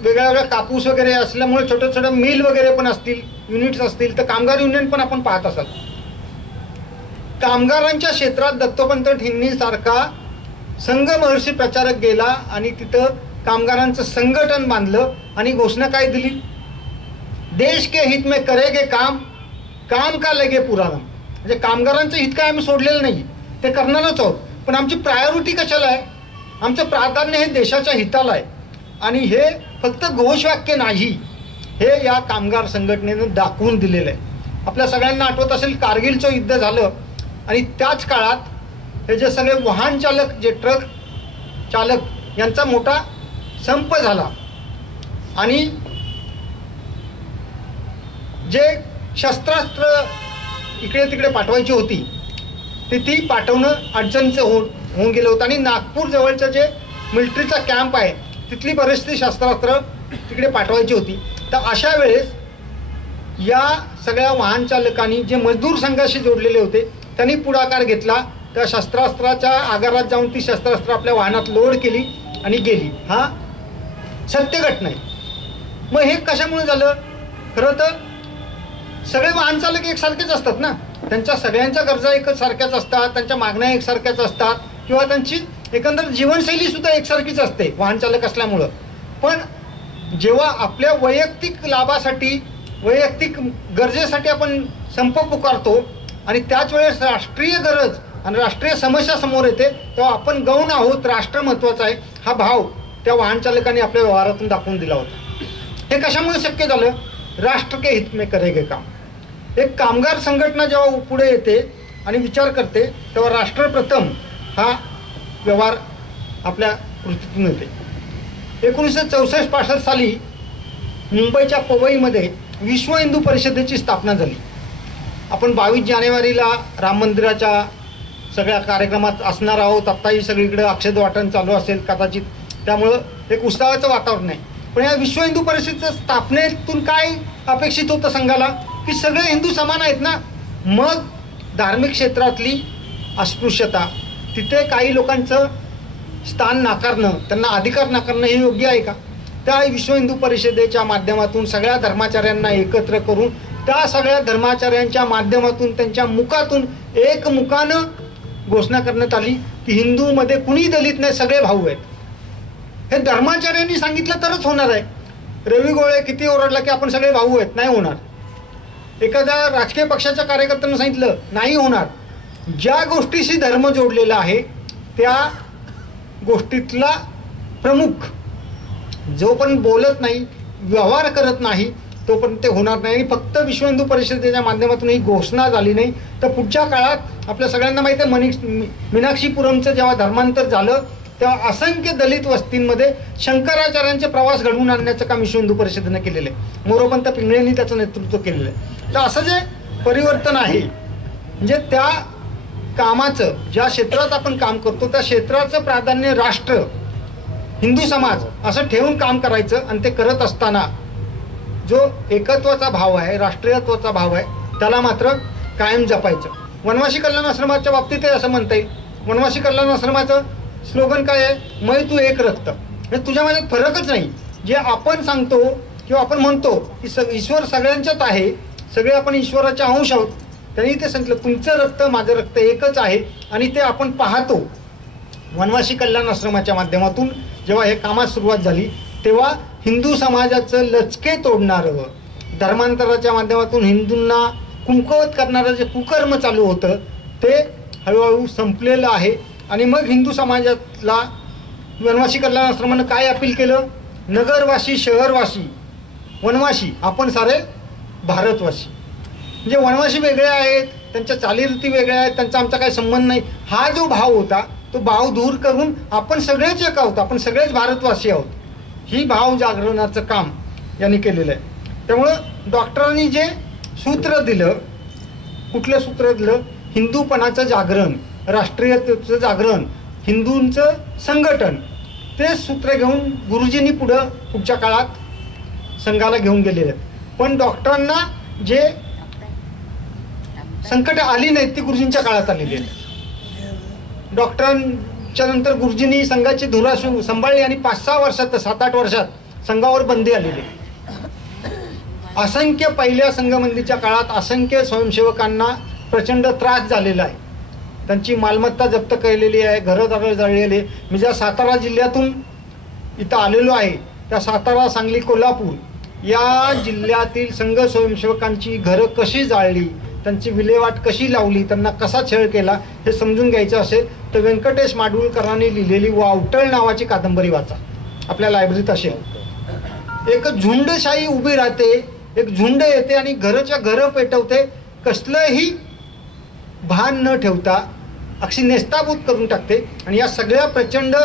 वेगळ्या वेगळ्या कापूस वगैरे असल्यामुळे छोट्या छोट्या मिल वगैरे पण असतील, युनिट्स असतील, तर कामगार युनियन पण आपण पाहत असाल. कामगारांच्या क्षेत्रात दत्तोपंत ठेंगणीसारखा संघ महर्षी प्रचारक गेला आणि तिथं कामगारांचं संघटन बांधलं आणि घोषणा काय दिली, देश के हित में करेगे काम, काम का लगे पुराणम. म्हणजे कामगारांचं हित काय आम्ही सोडलेलं नाही, ते करणारच आहोत, पण आमची प्रायोरिटी कशाला आहे, आमचं प्राधान्य हे देशाच्या हिताला आहे. आणि हे फक्त घोषवाक्य नाही, हे या कामगार संघटनेनं दाखवून दिलेलं आहे. आपल्या सगळ्यांना आठवत असेल कारगिलचं युद्ध झालं आणि त्याच काळात हे जे सगळे वाहन चालक, जे ट्रक चालक यांचा मोठा संप झाला आणि जे शस्त्रास्त्र इकडे तिकडे पाठवायची होती ती पाठवणं अडचणीचं होऊन गेलं होतं. आणि नागपूर जवळचं जे मिलिटरीचा कॅम्प आहे तिथली बरेचशी शस्त्रास्त्र तिकडे पाठवायची होती. तर अशा वेळेस या सगळ्या वाहन चालकांनी जे मजदूर संघाशी जोडलेले होते त्यांनी पुढाकार घेतला. त्या शस्त्रास्त्राच्या आगारात जाऊन ती शस्त्रास्त्र आपल्या वाहनात लोड केली आणि गेली. हा सत्य घटना आहे. मग हे कशामुळे झालं? खरं तर सगळे वाहन चालक एकसारखेच असतात ना, त्यांच्या सगळ्यांच्या गरजा एकसारख्याच असतात, त्यांच्या मागण्या एकसारख्याच असतात, किंवा त्यांची एकंदर जीवनशैली सुद्धा एकसारखीच असते वाहन चालक असल्यामुळं. पण जेव्हा आपल्या वैयक्तिक लाभासाठी, वैयक्तिक गरजेसाठी आपण संप पुकारतो आणि त्याच वेळेस राष्ट्रीय गरज आणि राष्ट्रीय समस्या समोर येते, तेव्हा आपण गौण आहोत, राष्ट्र महत्त्वाचं आहे, हा भाव त्या वाहन चालकांनी आपल्या व्यवहारातून दाखवून दिला होता. हे कशामुळे शक्य झालं? राष्ट्र के हित में करेगे काम. एक कामगार संघटना जेव्हा पुढे येते आणि विचार करते तेव्हा राष्ट्र प्रथम हा व्यवहार आपल्या कृतीतून येते. 1964-65 साली मुंबईच्या पवईमध्ये विश्व हिंदू परिषदेची स्थापना झाली. आपण 22 जानेवारीला राम मंदिराच्या सगळ्या कार्यक्रमात असणार आहोत. आत्ताही सगळीकडे अक्षत वाटण चालू असेल कदाचित, त्यामुळं एक उत्साहाचं वातावरण आहे. पण या विश्व हिंदू परिषदेच्या स्थापनेतून काय अपेक्षित होतं संघाला? की सगळे हिंदू समान आहेत ना. मग धार्मिक क्षेत्रातली अस्पृश्यता, तिथे काही लोकांचं स्थान नाकारणं, त्यांना अधिकार नाकारणं हे योग्य आहे का? त्या विश्व हिंदू परिषदेच्या माध्यमातून सगळ्या धर्माचार्यांना एकत्र करून त्या सगळ्या धर्माचार्यांच्या माध्यमातून त्यांच्या मुखातून एकमुखानं घोषणा करण्यात आली की हिंदूमध्ये कुणी दलित नाही, सगळे भाऊ आहेत. हे धर्माचार्यांनी सांगितलं तरच होणार आहे. रवी गोळे किती ओरडला की आपण सगळे भाऊ आहेत, नाही होणार. एखाद्या राजकीय पक्षाच्या कार्यकर्त्यांना सांगितलं, नाही होणार. ज्या गोष्टीशी धर्म जोडलेला आहे त्या गोष्टीतला प्रमुख जो पण बोलत नाही, व्यवहार करत नाही, तोपर्यंत ते होणार नाही. आणि फक्त विश्व हिंदू परिषदेच्या माध्यमातून ही घोषणा झाली नाही तर पुढच्या काळात आपल्या सगळ्यांना माहिती आहे मीनाक्षीपुरमचं जेव्हा धर्मांतर झालं तेव्हा असंख्य दलित वस्तींमध्ये शंकराचार्यांचे प्रवास घडवून आणण्याचं काम विश्व हिंदू परिषदेनं केलेलं आहे. मोरोपंत पिंगळेंनी त्याचं नेतृत्व केलेलं आहे. तर असं जे परिवर्तन आहे म्हणजे त्या कामाचं, ज्या क्षेत्रात आपण काम करतो त्या क्षेत्राचं प्राधान्य राष्ट्र, हिंदू समाज असं ठेवून काम करायचं. आणि ते करत असताना जो एकत्वाचा भाव आहे, राष्ट्रीयत्वाचा भाव आहे, त्याला मात्र कायम जपायचं. वनवासी कल्याण आश्रमाच्या बाबतीत असं म्हणता येईल. वनवासी कल्याण आश्रमाचं स्लोगन काय आहे? मै तू एक रक्त. हे तुझ्या माझ्यात फरकच नाही. जे आपण सांगतो किंवा आपण म्हणतो की ईश्वर सगळ्यांच्यात आहे, सगळे आपण ईश्वराचे अंश आहोत, त्यांनी ते सांगितलं तुमचं रक्त माझं रक्त एकच आहे. आणि ते आपण पाहतो. वनवासी कल्याण आश्रमाच्या माध्यमातून जेव्हा हे कामात सुरुवात झाली तेव्हा हिंदू समाजाचं लचके तोडणारं, धर्मांतराच्या माध्यमातून हिंदूंना कुंकवत करणारं जे कुकर्म चालू होतं ते हळूहळू संपलेलं आहे. आणि मग हिंदू समाजातला वनवासी कल्याण आश्रमानं काय अपील केलं? नगरवासी, शहरवासी, वनवासी, आपण सारे भारतवासी. म्हणजे वनवासी वेगळे आहेत, त्यांच्या चालीरीती वेगळ्या आहेत, त्यांचा आमचा काही संबंध नाही, हा जो भाव होता तो भाव दूर करून आपण सगळेच एक आहोत, आपण सगळेच भारतवासी आहोत, ही भाव जागरणाचं काम यांनी केलेलं आहे. त्यामुळं डॉक्टरांनी जे सूत्र दिलं, कुठलं सूत्र दिलं? हिंदूपणाचं जागरण, राष्ट्रीयतेचं जागरण, हिंदूंचं संघटन, ते सूत्र घेऊन गुरुजींनी पुढच्या काळात संघाला घेऊन गेलेले आहेत. पण डॉक्टरांना जे संकट आली नाहीत ती गुरुजींच्या काळात आलेली आहेत. डॉक्टरांच्या नंतर गुरुजींनी संघाची धुरा सांभाळली आणि 5-6 वर्षात, 7-8 वर्षात संघावर बंदी आलेली. असंख्य पहिल्या संघबंदीच्या काळात असंख्य स्वयंसेवकांना प्रचंड त्रास झालेला आहे. त्यांची मालमत्ता जप्त केलेली आहे, घरं जळलेली. मी ज्या सातारा जिल्ह्यातून इथं आलेलो आहे त्या सातारा, सांगली, कोल्हापूर या जिल्ह्यातील संघ स्वयंसेवकांची घरं कशी जाळली, त्यांची विल्हेवाट कशी लावली, त्यांना कसा छळ केला हे समजून घ्यायचं असेल तर व्यंकटेश माडगुळकरांनी लिहिलेली वावटळ नावाची कादंबरी वाचा, आपल्या लायब्ररीत असेल. एक झुंडशाही उभी राहते, एक झुंड येते आणि घरच्या घरं पेटवते, कसलंही भान न ठेवता अक्षी नेस्ताभूत करून टाकते. आणि या सगळ्या प्रचंड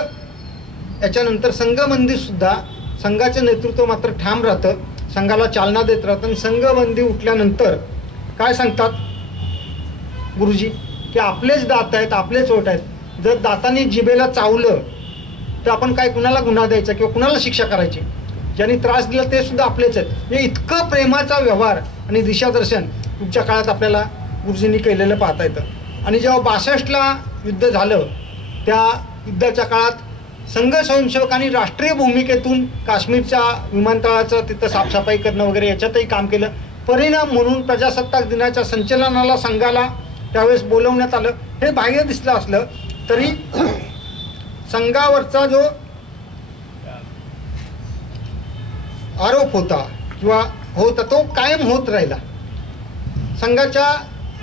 याच्यानंतर संघबंदीसुद्धा, संघाचं नेतृत्व मात्र ठाम राहतं, संघाला चालना देत राहतं. आणि संघबंदी उठल्यानंतर काय सांगतात गुरुजी? की आपलेच दात आहेत, आपलेच ओठ आहेत. जर दातांनी जिभेला चावलं तर आपण काय कुणाला गुन्हा द्यायचा किंवा कुणाला शिक्षा करायची? ज्यांनी त्रास दिला ते सुद्धा आपलेच आहेत. म्हणजे इतकं प्रेमाचा व्यवहार आणि दिशादर्शन तुमच्या काळात आपल्याला गुरुजींनी केलेलं पाहता येतं. आणि जेव्हा 62ला युद्ध झालं त्या युद्धाच्या काळात संघ स्वयंसेवकांनी राष्ट्रीय भूमिकेतून काश्मीरच्या विमानतळाचं तिथं साफसफाई करणं वगैरे याच्यातही काम केलं. परिणाम म्हणून प्रजासत्ताक दिनाच्या संचलनाला संघाला त्यावेळेस बोलवण्यात आलं. हे बाह्य दिसलं असलं तरी संघावरचा जो आरोप होता किंवा होता तो कायम होत राहिला. संघाच्या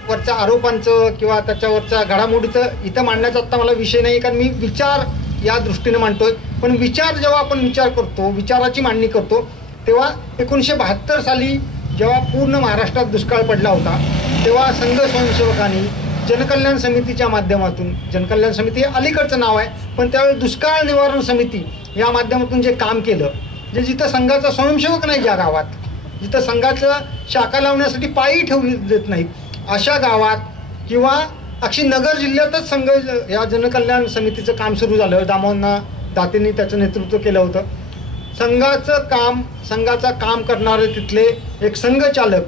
वरच्या आरोपांचं किंवा त्याच्यावरच्या घडामोडीचं इथं मांडण्याचा आत्ता मला विषय नाही, कारण मी विचार या दृष्टीने मांडतोय. पण विचार जेव्हा आपण विचार करतो, विचाराची मांडणी करतो, तेव्हा 1972 साली जेव्हा पूर्ण महाराष्ट्रात दुष्काळ पडला होता तेव्हा संघ स्वयंसेवकांनी जनकल्याण समितीच्या माध्यमातून, जनकल्याण समिती हे अलीकडचं नाव आहे, पण त्यावेळी दुष्काळ निवारण समिती या माध्यमातून जे काम केलं, जे जिथं संघाचा स्वयंसेवक नाही, ज्या गावात जिथं संघाचं शाखा लावण्यासाठी पायी ठेवली देत नाहीत अशा गावात किंवा अक्षी नगर जिल्ह्यातच संघ या जनकल्याण समितीचं काम सुरू झालं. दामोदर दातेंनी त्याचं नेतृत्व केलं होतं. संघाचं काम करणारे तिथले एक संघचालक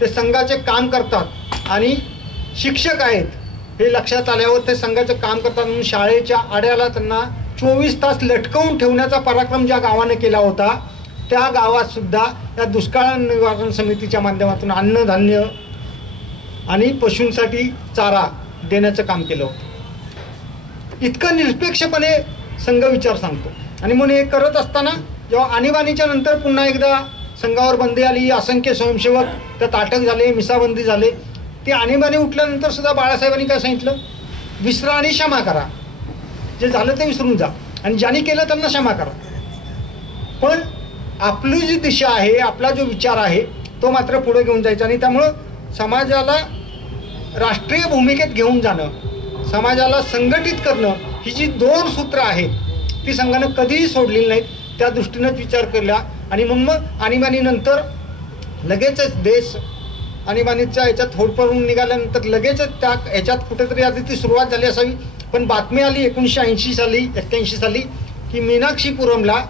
ते संघाचे काम करतात आणि शिक्षक आहेत हे लक्षात आल्यावर ते संघाचं काम करतात म्हणून शाळेच्या आड्याला त्यांना 24 तास लटकवून ठेवण्याचा पराक्रम ज्या गावाने केला होता त्या गावात सुद्धा या दुष्काळ निवारण समितीच्या माध्यमातून अन्नधान्य आणि पशूंसाठी चारा देण्याचं काम केलं होतं. इतकं निरपेक्षपणे संघ विचार सांगतो. आणि म्हणून हे करत असताना जेव्हा आणीबाणीच्या नंतर पुन्हा एकदा संघावर बंदी आली, असंख्य स्वयंसेवक त्यात अटक झाले, मिसाबंदी झाले, ती आणीबाणी उठल्यानंतर सुद्धा बाळासाहेबांनी काय सांगितलं? विसरा आणि क्षमा करा. जे झालं ते विसरून जा आणि ज्यांनी केलं त्यांना क्षमा करा. पण आपली जी दिशा आहे, आपला जो विचार आहे तो मात्र पुढे घेऊन जायचा. आणि त्यामुळं समाजाला राष्ट्रीय भूमिकेत घेऊन जाणं, समाजाला संघटित करणं, ही जी 2 सूत्र आहेत ती संघानं कधीही सोडलेली नाहीत. त्या दृष्टीनंच विचार केला. आणि मग आणीबाणीनंतर लगेचच देश आणीबाणीच्या याच्यात होडपळून निघाल्यानंतर लगेचच त्या ह्याच्यात कुठेतरी आधी ती सुरुवात झाली असावी. पण बातमी आली 1981 साली की मीनाक्षीपुरमला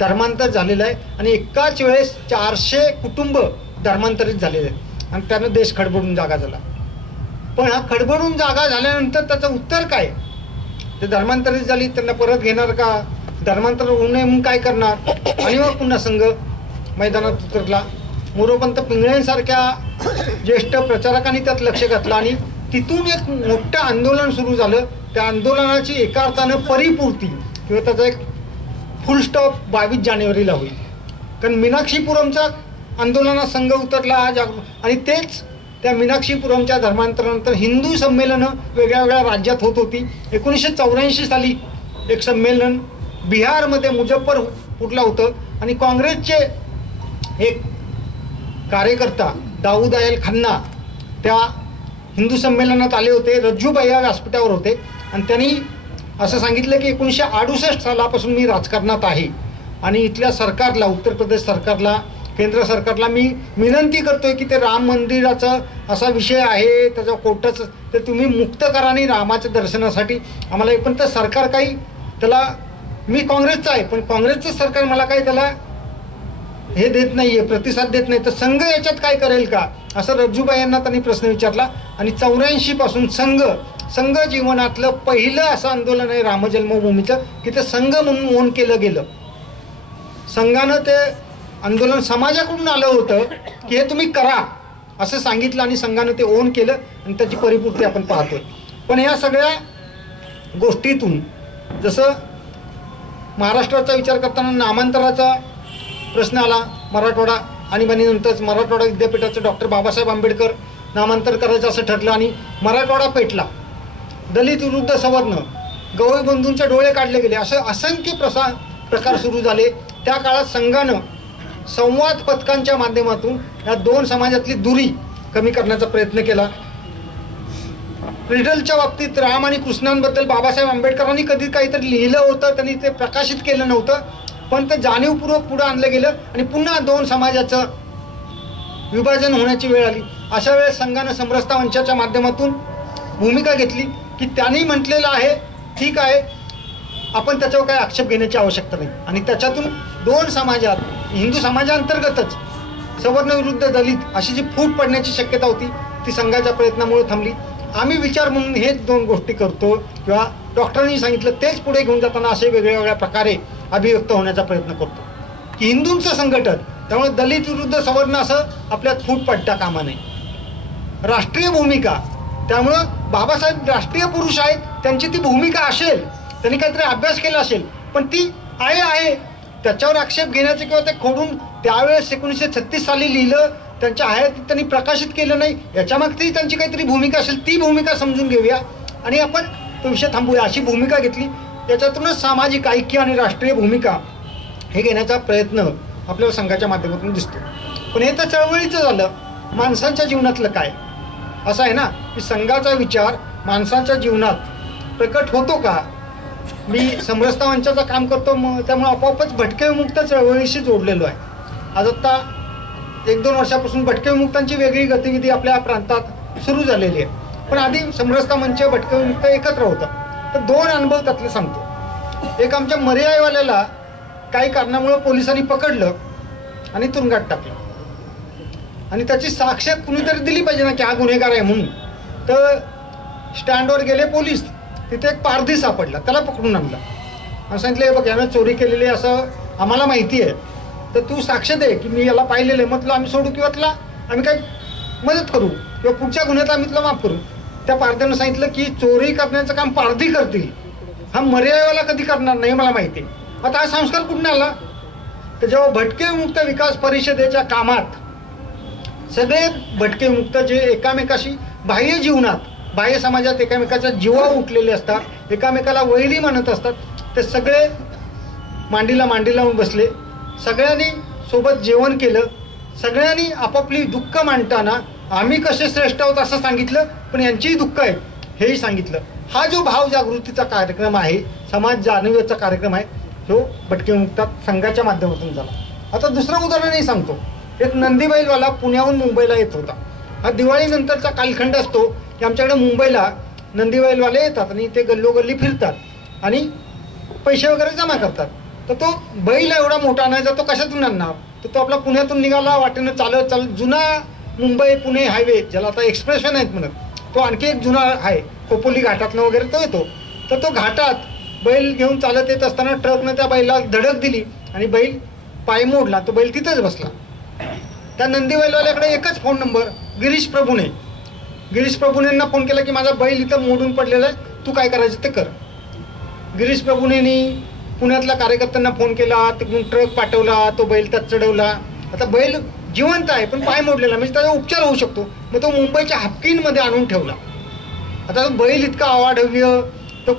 धर्मांतर झालेलं आहे आणि एकाच वेळेस 400 कुटुंब धर्मांतरित झालेले आहेत आणि त्यानं देश खडबडून जागा झाला. पण हा खडबडून जागा झाल्यानंतर त्याचं उत्तर काय? ते धर्मांतरित झाली, त्यांना परत घेणार का? धर्मांतर होऊ नये म्हणून काय करणार? आणि मग पुन्हा संघ मैदानात उतरला. मोरोपंत पिंगळ्यांसारख्या ज्येष्ठ प्रचारकांनी त्यात लक्ष घातलं आणि तिथून एक मोठं आंदोलन सुरू झालं. त्या आंदोलनाची एका अर्थानं परिपूर्ती किंवा त्याचा एक फुल स्टॉप 22 जानेवारीला होईल. कारण मीनाक्षीपुरमच्या आंदोलनात संघ उतरला आणि तेच त्या मीनाक्षीपुरमच्या धर्मांतरानंतर हिंदू संमेलनं वेगळ्या वेगळ्या राज्यात होत होती. 1984 साली एक संमेलन बिहारमध्ये मुजफ्फरपूरला होतं आणि काँग्रेसचे एक कार्यकर्ता दाऊद अयल खन्ना त्या हिंदू संमेलनात आले होते. रज्जूबाई या व्यासपीठावर होते आणि त्यांनी असं सांगितलं की 1968 सालापासून मी राजकारणात आहे आणि इथल्या सरकारला, उत्तर प्रदेश सरकारला, केंद्र सरकारला मी विनंती करतोय की ते राम मंदिराचा असा विषय आहे त्याचा कोर्टाचं ते तुम्ही मुक्त करा आणि रामाच्या दर्शनासाठी आम्हाला. पण तर सरकार काही त्याला, मी काँग्रेसचा आहे पण काँग्रेसचं सरकार मला काही त्याला हे देत नाही आहे, प्रतिसाद देत नाही, तर संघ याच्यात काय करेल का? असं रज्जूबाई यांना त्यांनी प्रश्न विचारला. आणि 84 पासून संघ जीवनातलं पहिलं असं आंदोलन आहे राम जन्मभूमीचं की ते संघ म्हणून ओन केलं गेलं. संघानं ते आंदोलन समाजाकडून आलं होतं की हे तुम्ही करा असं सांगितलं आणि संघानं ते ओन केलं आणि त्याची परिपूर्ती आपण पाहतोय. पण या सगळ्या गोष्टीतून जसं महाराष्ट्राचा विचार करताना नामांतराचा प्रश्न आला, मराठवाडा आणीबाणीनंतरच मराठवाडा विद्यापीठाचं डॉक्टर बाबासाहेब आंबेडकर नामांतर करायचं असं ठरलं आणि मराठवाडा पेटला. दलित विरुद्ध सवर्ण, गवई बंधूंचे डोळे काढले गेले, असं असंख्य प्रकार सुरू झाले. त्या काळात संघानं संवाद पथकांच्या माध्यमातून या 2 समाजातली दुरी कमी करण्याचा प्रयत्न केला. रिडलच्या बाबतीत राम आणि कृष्णांबद्दल बाबासाहेब आंबेडकरांनी कधी काहीतरी लिहिलं होतं, त्यांनी ते प्रकाशित केलं नव्हतं, पण ते जाणीवपूर्वक पुढं आणलं गेलं आणि पुन्हा 2 समाजाचं विभाजन होण्याची वेळ आली. अशा वेळेस संघानं समरसता मंचाच्या माध्यमातून भूमिका घेतली की त्यांनी म्हटलेलं आहे ठीक आहे आपण त्याच्यावर काही आक्षेप घेण्याची आवश्यकता नाही. आणि त्याच्यातून दोन समाजात, हिंदू समाजाअंतर्गतच सवर्ण विरुद्ध दलित अशी जी फूट पडण्याची शक्यता होती ती संघाच्या प्रयत्नामुळे थांबली. आम्ही विचार म्हणून हेच दोन गोष्टी करतो किंवा डॉक्टरांनी सांगितलं तेच पुढे घेऊन जाताना असे वेगवेगळ्या प्रकारे अभिव्यक्त होण्याचा प्रयत्न करतो की हिंदूंचं संघटन, त्यामुळे दलित विरुद्ध सवर्ण असं आपल्यात फूट पडता कामा नये. राष्ट्रीय भूमिका, त्यामुळं बाबासाहेब राष्ट्रीय पुरुष आहेत, त्यांची ती भूमिका असेल, त्यांनी काहीतरी अभ्यास केला असेल, पण ती आहे त्याच्यावर आक्षेप घेण्याचे किंवा ते खोडून त्यावेळेस 1936 साली लिहिलं, त्यांच्या हयातीत त्यांनी प्रकाशित केलं नाही, याच्यामागची त्यांची काहीतरी भूमिका असेल, ती भूमिका समजून घेऊया आणि आपण तो विषय थांबूया अशी भूमिका घेतली. त्याच्यातूनच सामाजिक ऐक्य आणि राष्ट्रीय भूमिका हे घेण्याचा प्रयत्न आपल्याला संघाच्या माध्यमातून दिसतो. पण हे तर चळवळीचं झालं. माणसांच्या जीवनातलं काय असं आहे ना की संघाचा विचार माणसांच्या जीवनात प्रकट होतो का? मी समरसता मंचाचं काम करतो, त्यामुळे आपोआपच भटके विमुक्त चळवळीशी जोडलेलो आहे. आज आत्ता 1-2 वर्षापासून भटके विमुक्तांची वेगळी गतिविधी आपल्या प्रांतात सुरू झालेली आहे. पण आधी समरसता मंच भटके विमुक्त एकत्र होतं. तर 2 अनुभव त्यातले सांगतो. एक, आमच्या मर्यावाल्याला काही कारणामुळे पोलिसांनी पकडलं आणि तुरुंगात टाकलं आणि त्याची साक्ष कुणीतरी दिली पाहिजे ना की हा गुन्हेगार आहे म्हणून. तर स्टँडवर गेले पोलीस, तिथे एक पारधी सापडला, त्याला पकडून आणला आणि सांगितलं हे बघ यानं चोरी केलेली असं आम्हाला माहिती आहे, तर तू साक्ष दे की मी याला पाहिलेलं आहे, मग तुला आम्ही सोडू किंवा तुला आम्ही काही मदत करू किंवा पुढच्या गुन्ह्यात आम्ही तुला माफ करू. त्या पारध्यानं सांगितलं की चोरी करण्याचं काम पारधी करतील, हा मर्यावाला कधी करणार नाही मला माहिती आहे. आता हा संस्कार कुठून आला? तर जेव्हा भटके विमुक्त विकास परिषदेच्या कामात सगळे भटके विमुक्त जे एकामेकाशी बाह्य जीवनात, बाह्य समाजात एकामेकाच्या जीवा उठलेले असतात, एकामेकाला वैरी मानत असतात, ते सगळे मांडीला मांडी लावून बसले. सगळ्यांनी सोबत जेवण केलं, सगळ्यांनी आपापली दुःख मांडताना आम्ही कसे श्रेष्ठ आहोत असं सांगितलं, पण यांचीही दुःख आहेत हेही सांगितलं. हा जो भाव जागृतीचा कार्यक्रम आहे, समाज जाणीवेचा कार्यक्रम आहे, जो भटके विमुक्त संघाच्या माध्यमातून झाला. आता दुसरं उदाहरणही सांगतो. एक नंदीबैलवाला पुण्याहून मुंबईला येत होता. हा दिवाळीनंतरचा कालखंड असतो की आमच्याकडे मुंबईला नंदीबैलवाले येतात आणि ते गल्लोगल्ली फिरतात आणि पैसे वगैरे जमा करतात. तर तो बैल एवढा मोठा आणायचा, तो कशातून आणणार? तर तो आपला पुण्यातून निघाला, वाटेनं चालत जुना मुंबई पुणे हायवे, ज्याला आता एक्सप्रेसवे नाहीत म्हणत, तो आणखी एक जुना आहे, खोपोली घाटातनं वगैरे तो येतो. तर तो घाटात बैल घेऊन चालत येत असताना ट्रकनं त्या बैलाला धडक दिली आणि बैल पाय मोडला. तो बैल तिथंच बसला. त्या नंदी बैलवाल्याकडे एकच फोन नंबर, गिरीश प्रभूने. गिरीश प्रभूनेंना फोन केला की माझा बैल इथं मोडून पडलेला आहे, तू काय करायचं ते कर. गिरीश प्रभूनेनी पुण्यातल्या कार्यकर्त्यांना फोन केला, तिकडून ट्रक पाठवला, तो बैल त्यात चढवला. आता बैल जिवंत आहे पण पाय मोडलेला, म्हणजे त्याचा उपचार होऊ शकतो. मग तो मुंबईच्या हापकीनमध्ये आणून ठेवला. आता बैल इतका अवाढव्य, तो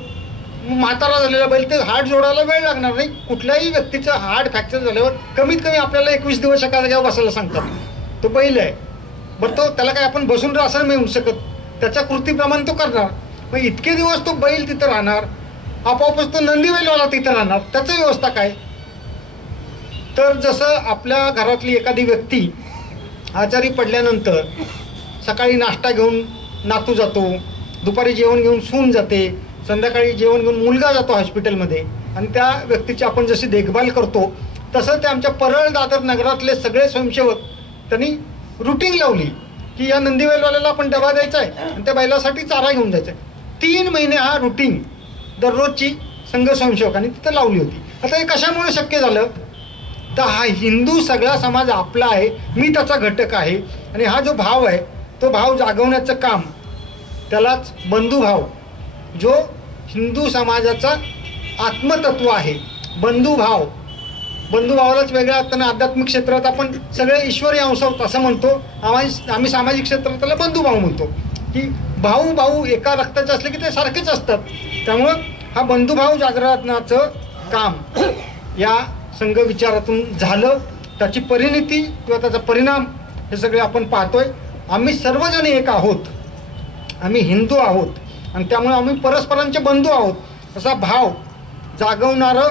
म्हातारा झालेला बैल, ते हाड जोडायला वेळ लागणार नाही. कुठल्याही व्यक्तीचं हाड फ्रॅक्चर झाल्यावर कमीत कमी आपल्याला 21 दिवस एका जागेवर बसायला सांगतात. तो बैल आहे बरं, तो त्याला काय आपण बसून असं नाही होऊ शकत, त्याच्या कृतीप्रमाणे तो करणार. मग इतके दिवस तो बैल तिथं राहणार, आपोआपच तो नंदी बैलवाला तिथं राहणार, त्याची व्यवस्था काय? तर जसं आपल्या घरातली एखादी व्यक्ती आजारी पडल्यानंतर सकाळी नाश्ता घेऊन नातू जातो, दुपारी जेवण घेऊन सून जाते, संध्याकाळी जेवण घेऊन मुलगा जातो हॉस्पिटलमध्ये, आणि त्या व्यक्तीची आपण जशी देखभाल करतो तसं ते आमच्या परळ दादर नगरातले सगळे स्वयंसेवक त्यांनी रुटीन लावली की या नंदी बैलवाल्याला आपण डबा द्यायचा आहे आणि त्या बैलासाठी चारा घेऊन जायचा आहे. 3 महिने हा रुटीन दररोजची संघ स्वयंसेवकांनी तिथं लावली होती. आता हे कशामुळे शक्य झालं? तर हा हिंदू सगळा समाज आपला आहे, मी त्याचा घटक आहे, आणि हा जो भाव आहे तो भाव जागवण्याचं काम, त्यालाच बंधुभाव, जो हिंदू समाजाचा आत्मतत्व आहे. बंधुभाव, बंधुभावालाच वेगळ्या अर्थानं आध्यात्मिक क्षेत्रात आपण सगळे ईश्वरी अंश आहोत असं म्हणतो, आम्ही सामाजिक क्षेत्रात त्याला बंधुभाव म्हणतो. की भाऊ भाऊ एका रक्ताचे असले की ते सारखेच असतात. त्यामुळं हा बंधुभाव जागरणाचं काम या संघ विचारातून झालं. त्याची परिणिती किंवा त्याचा परिणाम हे सगळे आपण पाहतोय. आम्ही सर्वजण एक आहोत, आम्ही हिंदू आहोत, आणि त्यामुळे आम्ही परस्परांचे बंधू आहोत असा भाव जागवणारं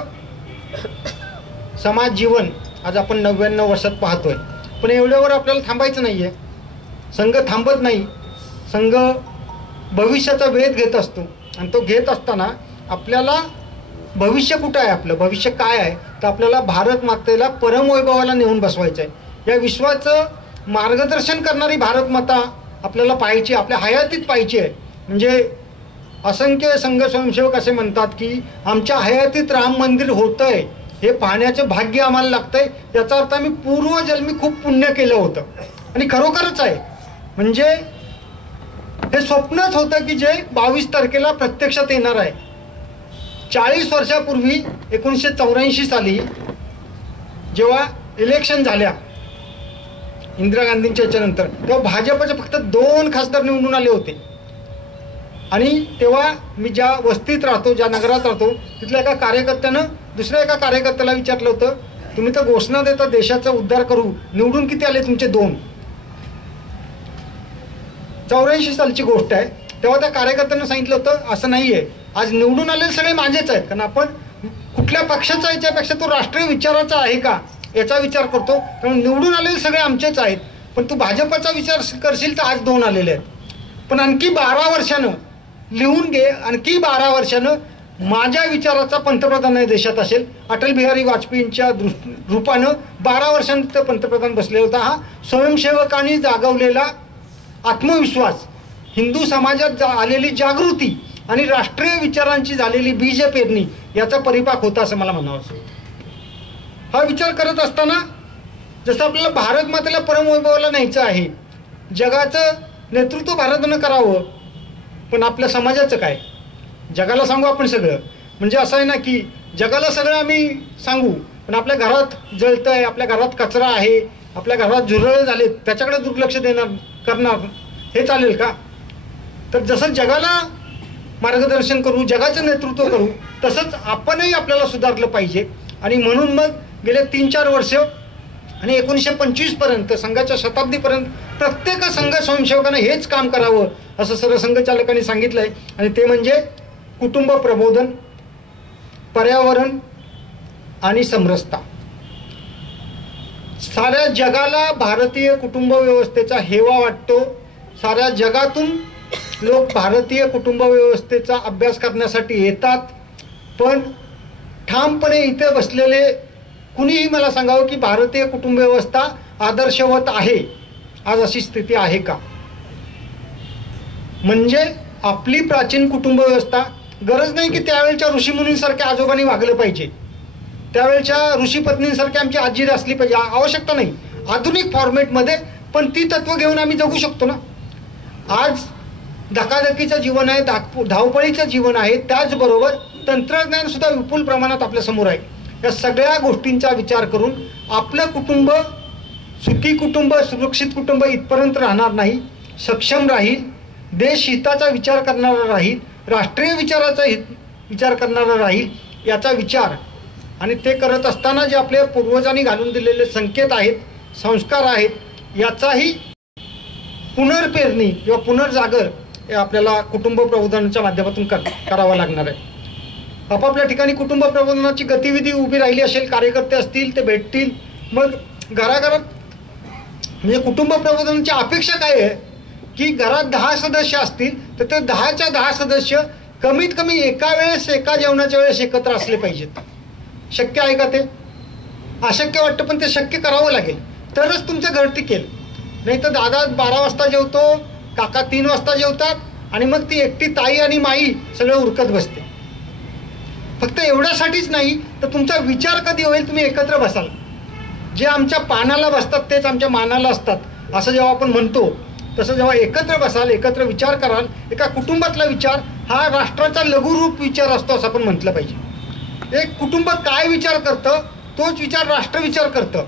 समाज जीवन आज आपण 99 वर्षात पाहतोय. पण एवढ्यावर आपल्याला थांबायचं नाही आहे. संघ थांबत नाही. संघ भविष्याचा वेध घेत असतो, आणि तो घेत असताना आपल्याला भविष्य कुठं आहे, आपलं भविष्य काय आहे, तर आपल्याला भारत मातेला परमवैभवाला नेऊन बसवायचं आहे. या विश्वाचं मार्गदर्शन करणारी भारत माता आपल्याला पाहायची, आपल्या हयातीत पाहायची आहे. म्हणजे असंख्य संघ स्वयंसेवक असे म्हणतात की आमच्या हयातीत राम मंदिर होतंय, हे पाहण्याचं भाग्य आम्हाला लागतंय. याचा अर्थ आम्ही पूर्वजन्मी खूप पुण्य केलं होतं आणि खरोखरच आहे. म्हणजे हे स्वप्नच होतं की जे 22 तारखेला प्रत्यक्षात येणार आहे. 40 वर्षापूर्वी 1984 साली जेव्हा इलेक्शन झाल्या इंदिरा गांधींच्या याच्यानंतर, तेव्हा भाजपचे फक्त 2 खासदार निवडून आले होते. आणि तेव्हा मी ज्या वस्तीत राहतो, ज्या नगरात राहतो, तिथल्या एका कार्यकर्त्यानं दुसऱ्या एका कार्यकर्त्याला विचारलं होतं, तुम्ही तर घोषणा देता देशाचा उद्धार करू, निवडून किती आले तुमचे? 2. 84 सालची गोष्ट आहे. तेव्हा त्या कार्यकर्त्यानं सांगितलं होतं असं नाही आहे, आज निवडून आलेले सगळे माझेच आहेत. कारण आपण कुठल्या पक्षाचा याच्यापेक्षा तो राष्ट्रीय विचाराचा आहे का याचा विचार करतो. कारण निवडून आलेले सगळे आमचेच आहेत, पण तू भाजपचा विचार करशील तर आज 2 आलेले आहेत. पण आणखी 12 वर्षानं लिहून घे, आणखी 12 वर्षानं माझ्या विचाराचा पंतप्रधान या देशात असेल. अटल बिहारी वाजपेयींच्या रूपानं 12 वर्षांत पंतप्रधान बसलेला होता. हा स्वयंसेवकांनी जागवलेला आत्मविश्वास, हिंदू समाजात आलेली जागृती आणि राष्ट्रीय विचारांची झालेली बीज पेरणी याचा परिपाक होता असं मला म्हणावं. हा विचार करत असताना जसं आपल्याला भारत मातेला परमवैभवाला न्यायचं आहे, जगाचं नेतृत्व भारतानं करावं, पण आपल्या समाजाचं काय? जगाला सांगू आपण सगळं. म्हणजे असं आहे ना की जगाला सगळं आम्ही सांगू, पण आपल्या घरात जळतं आहे, आपल्या घरात कचरा आहे, आपल्या घरात झुरळ झाले, त्याच्याकडे दुर्लक्ष करणार हे चालेल का? तर जसं जगाला मार्गदर्शन करू, जगाचं नेतृत्व करू, तसंच आपणही आपल्याला सुधारलं पाहिजे. आणि म्हणून मग गेले 3-4 वर्ष आणि 1925 पर्यंत संघाच्या शताब्दीपर्यंत प्रत्येक संघ स्वयंसेवकानं हेच काम करावं असं सरसंघचालकांनी सांगितलंय. आणि ते म्हणजे कुटुंब प्रबोधन, पर्यावरण आणि समरसता. साऱ्या जगाला भारतीय कुटुंब व्यवस्थेचा हेवा वाटतो. साऱ्या जगातून लोक भारतीय कुटुंब व्यवस्थेचा अभ्यास करण्यासाठी येतात, पण ठामपणे इथे बसलेले कुणीही मला सांगावं की भारतीय कुटुंब व्यवस्था आदर्शवत आहे. आज अशी स्थिती आहे का? म्हणजे आपली प्राचीन कुटुंब व्यवस्था, गरज नाही की त्यावेळच्या ऋषीमुनींसारख्या आजोबांनी वागलं पाहिजे, त्यावेळच्या ऋषीपत्नींसारखी आमची आजी असली पाहिजे, आवश्यकता नाही. आधुनिक फॉर्मॅटमध्ये पण ती तत्व घेऊन आम्ही जगू शकतो ना. आज धकाधकीचं जीवन आहे, धावपळीचं जीवन आहे, त्याचबरोबर तंत्रज्ञान सुद्धा विपुल प्रमाणात आपल्या समोर आहे. या सगळ्या गोष्टींचा विचार करून आपलं कुटुंब, सुखी कुटुंब, सुरक्षित कुटुंब इथपर्यंत राहणार नाही, सक्षम राहील, देश हिताचा विचार करणारा राहील, राष्ट्रीय विचाराचा विचार करणारा राहील, याचा विचार. आणि ते करत असताना जे आपल्या पूर्वजांनी घालून दिलेले संकेत आहेत, संस्कार आहेत, याचाही पुनर्पेरणी किंवा पुनर्जागर हे आपल्याला कुटुंब प्रबोधनाच्या माध्यमातून करावं लागणार आहे. आपापल्या ठिकाणी कुटुंब प्रबोधनाची गतिविधी उभी राहिली असेल, कार्यकर्ते असतील ते भेटतील, मग घराघरात म्हणजे कुटुंब प्रबोधनाची अपेक्षा काय आहे की घरात 10 सदस्य असतील तर ते 10च्या 10 सदस्य कमीत कमी एका वेळेस, एका जेवणाच्या वेळेस एकत्र असले पाहिजेत. शक्य आहे का ते? अशक्य वाटतं, पण ते शक्य करावं लागेल, तरच तुमचं घर टिकेल. नाही तर दादा 12 वाजता जेवतो, काका 3 वाजता जेवतात आणि मग ती एकटी ताई आणि माई सगळं उरकत बसते. फक्त एवढ्यासाठीच नाही तर तुमचा विचार कधी होईल तुम्ही एकत्र बसाल. जे आमच्या पानाला बसतात तेच आमच्या मानाला असतात असं जेव्हा आपण म्हणतो, तसं जेव्हा एकत्र बसाल, एकत्र विचार कराल, एका कुटुंबातला विचार हा राष्ट्राचा लघुरूप विचार असतो असं आपण म्हटलं पाहिजे. एक कुटुंब काय विचार करतं तोच विचार राष्ट्र विचार करतं.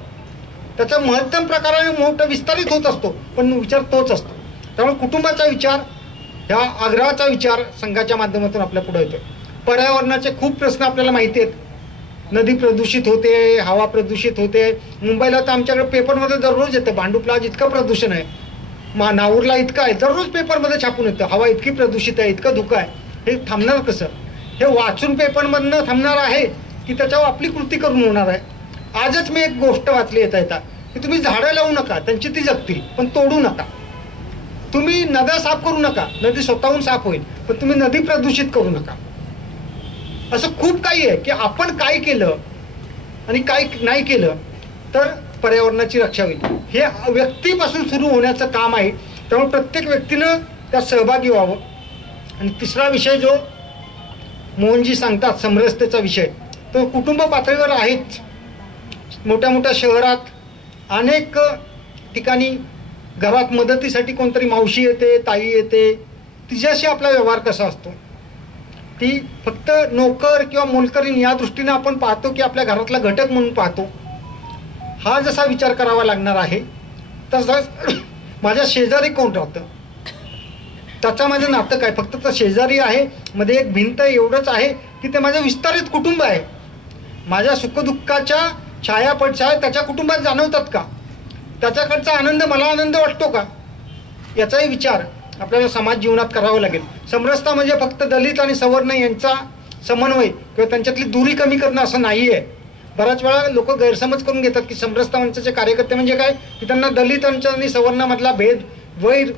त्याचा महत्तम प्रकाराने मोठा विस्तारित होत असतो, पण विचार तोच असतो. त्यामुळे कुटुंबाचा विचार, ह्या आग्रहाचा विचार संघाच्या माध्यमातून आपल्या पुढे येतो. पर्यावरणाचे खूप प्रश्न आपल्याला माहिती आहेत. नदी प्रदूषित होते, हवा प्रदूषित होते. मुंबईला तर आमच्याकडे पेपरमध्ये दररोज येतं, भांडुपला आज इतकं प्रदूषण आहे, नागपूरला इतकं आहे, दररोज पेपरमध्ये छापून येतं, हवा इतकी प्रदूषित आहे, इतकं धुकं आहे. हे थांबणार कसं? हे वाचून पेपरमधनं थांबणार आहे की त्याच्यावर आपली कृती करून होणार आहे? आजच मी एक गोष्ट वाचली येता की तुम्ही झाडं लावू नका, त्यांची ती जगतील, पण तोडू नका. तुम्ही नद्या साफ करू नका, नदी स्वतःहून साफ होईल, पण तुम्ही नदी प्रदूषित करू नका. असं खूप काही आहे की आपण काय केलं आणि काय नाही केलं तर पर्यावरणाची रक्षा होईल. हे व्यक्तीपासून सुरू होण्याचं काम आहे. त्यामुळे प्रत्येक व्यक्तीनं त्यात सहभागी व्हावं. आणि तिसरा विषय जो मोहनजी सांगतात समरसतेचा विषय, तो कुटुंब पातळीवर आहेच. मोठ्या मोठ्या शहरात अनेक ठिकाणी घरात मदतीसाठी कोणतरी मावशी येते, ताई येते, तिच्याशी आपला व्यवहार कसा असतो. ती फक्त नोकर किंवा मोलकरीण या दृष्टीने आपण पाहतो की आपल्या घरातला घटक म्हणून पाहतो. हा जसा विचार करावा लागणार आहे तसंच माझ्या शेजारी कोण राहतं, त्याचं माझं नातं काय. फक्त तर शेजारी आहे, मध्ये एक भिंत एवढंच आहे की ते माझं विस्तारित कुटुंब आहे. माझ्या सुखदुःखाच्या छाया पडछाया त्याच्या कुटुंबात जाणवतात का, त्याच्याकडचा आनंद मला आनंद वाटतो का, याचाही विचार आपल्याला समाज जीवनात करावा लागेल. समरसता म्हणजे फक्त दलित आणि सवर्ण यांचा समन्वय किंवा त्यांच्यातली दूरी कमी करणं असं नाही आहे. बऱ्याच वेळा लोक गैरसमज करून घेतात की समरसता मंचाचे कार्यकर्ते म्हणजे काय, की त्यांना दलितांच्या आणि सवर्णामधला भेद, वैर,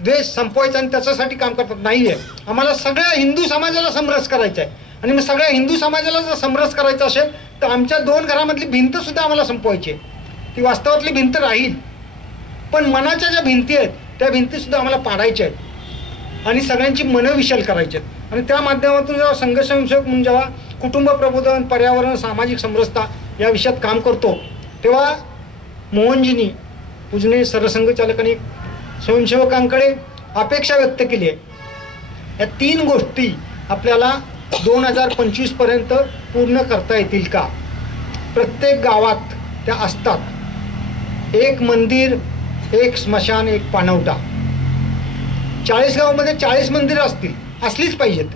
द्वेष संपवायचा आणि त्याच्यासाठी काम करतात. नाही आहे. आम्हाला सगळ्या हिंदू समाजाला समरस करायचा आहे. आणि मग सगळ्या हिंदू समाजाला जर समरस करायचा असेल तर आमच्या 2 घरामधली भिंत सुद्धा आम्हाला संपवायची आहे. ती वास्तवातली भिंत राहील, पण मनाच्या ज्या भिंती आहेत त्या भिंती सुद्धा आम्हाला पाडायच्या आहेत आणि सगळ्यांची मनं विशाल करायची आहेत. आणि त्या माध्यमातून जेव्हा संघस्वयंसेवक म्हणून जेव्हा कुटुंब प्रबोधन, पर्यावरण, सामाजिक समरसता या विषयात काम करतो तेव्हा मोहनजींनी, पूजनीय सरसंघचालकांनी स्वयंसेवकांकडे अपेक्षा व्यक्त केली आहे. या 3 गोष्टी आपल्याला 2025 पर्यंत पूर्ण करता येतील का. प्रत्येक गावात त्या असतात. 1 मंदिर, 1 स्मशान, 1 पाणवठा. 40 गावामध्ये 40 मंदिरं असलीच पाहिजेत.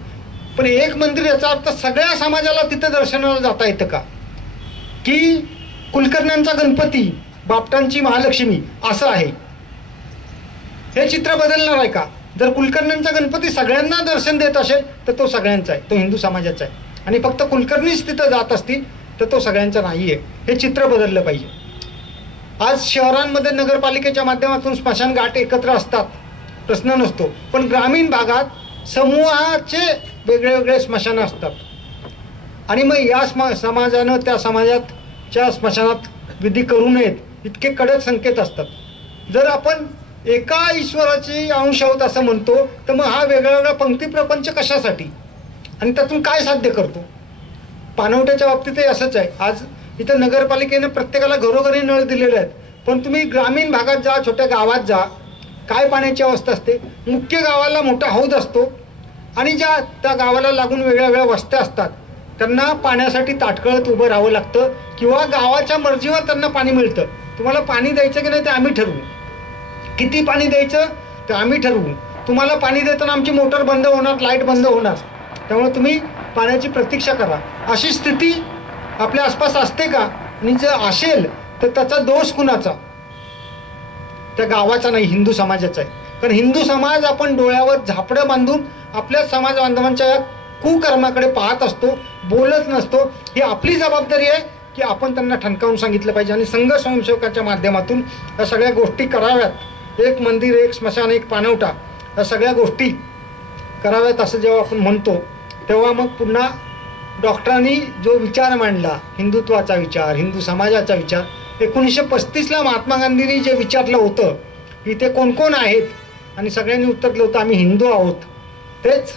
पण 1 मंदिर याचा अर्थ सगळ्या समाजाला तिथं दर्शनाला जाता येतं का, की कुलकर्ण्यांचा गणपती, बापटांची महालक्ष्मी असं आहे. हे चित्र बदलणार आहे का. जर कुलकर्ण्यांचा गणपती सगळ्यांना दर्शन देत असेल तर तो सगळ्यांचा आहे, तो हिंदू समाजाचा आहे. आणि फक्त कुलकर्णीच तिथं जात असतील तर तो सगळ्यांचा नाही आहे. हे चित्र बदललं पाहिजे. आज शहरांमध्ये नगरपालिकेच्या माध्यमातून स्मशान घाट एकत्र असतात, प्रश्न नसतो. पण ग्रामीण भागात समूहाचे वेगळे वेगळे स्मशान असतात. आणि मग या समाजानं त्या समाजाच्या स्मशानात विधी करू नयेत इतके कडक संकेत असतात. जर आपण एका ईश्वराची अंश आहोत असं म्हणतो तर मग हा वेगळा वेगळा पंक्ती प्रपंच कशासाठी आणि त्यातून काय साध्य करतो. पाणवठ्याच्या बाबतीतही असंच आहे. आज इथं नगरपालिकेनं प्रत्येकाला घरोघरी नळ दिलेले आहेत, पण तुम्ही ग्रामीण भागात जा, छोट्या गावात जा, काय पाण्याची अवस्था असते. मुख्य गावाला मोठा हौद असतो आणि ज्या त्या गावाला लागून वेगळ्या वेगळ्या वस्त्या असतात त्यांना पाण्यासाठी ताटकळत उभं राहावं लागतं किंवा गावाच्या मर्जीवर त्यांना पाणी मिळतं. तुम्हाला पाणी द्यायचं की नाही ते आम्ही ठरवू, किती पाणी द्यायचं ते आम्ही ठरवू, तुम्हाला पाणी देताना आमची मोटर बंद होणार, लाईट बंद होणार, त्यामुळे तुम्ही पाण्याची प्रतीक्षा करा. अशी स्थिती आपल्या आसपास असते का. आणि जर असेल तर त्याचा दोष कुणाचा, त्या गावाचा नाही, हिंदू समाजाचा आहे. कारण हिंदू समाज आपण डोळ्यावर झापडं बांधून आपल्या समाज बांधवांच्या या कुकर्माकडे पाहत असतो, बोलत नसतो. ही आपली जबाबदारी आहे की आपण त्यांना ठणकावून सांगितलं पाहिजे. आणि संघ स्वयंसेवकाच्या माध्यमातून या सगळ्या गोष्टी कराव्यात. 1 मंदिर, 1 स्मशान, 1 पाणवठा, या सगळ्या गोष्टी कराव्यात असं जेव्हा आपण म्हणतो तेव्हा मग पुन्हा डॉक्टरांनी जो विचार मांडला, हिंदुत्वाचा विचार, हिंदू समाजाचा विचार, 1935ला महात्मा गांधींनी जे विचारलं होतं इथे कोण कोण आहेत आणि सगळ्यांनी उत्तर दिलं होतं आम्ही हिंदू आहोत. तेच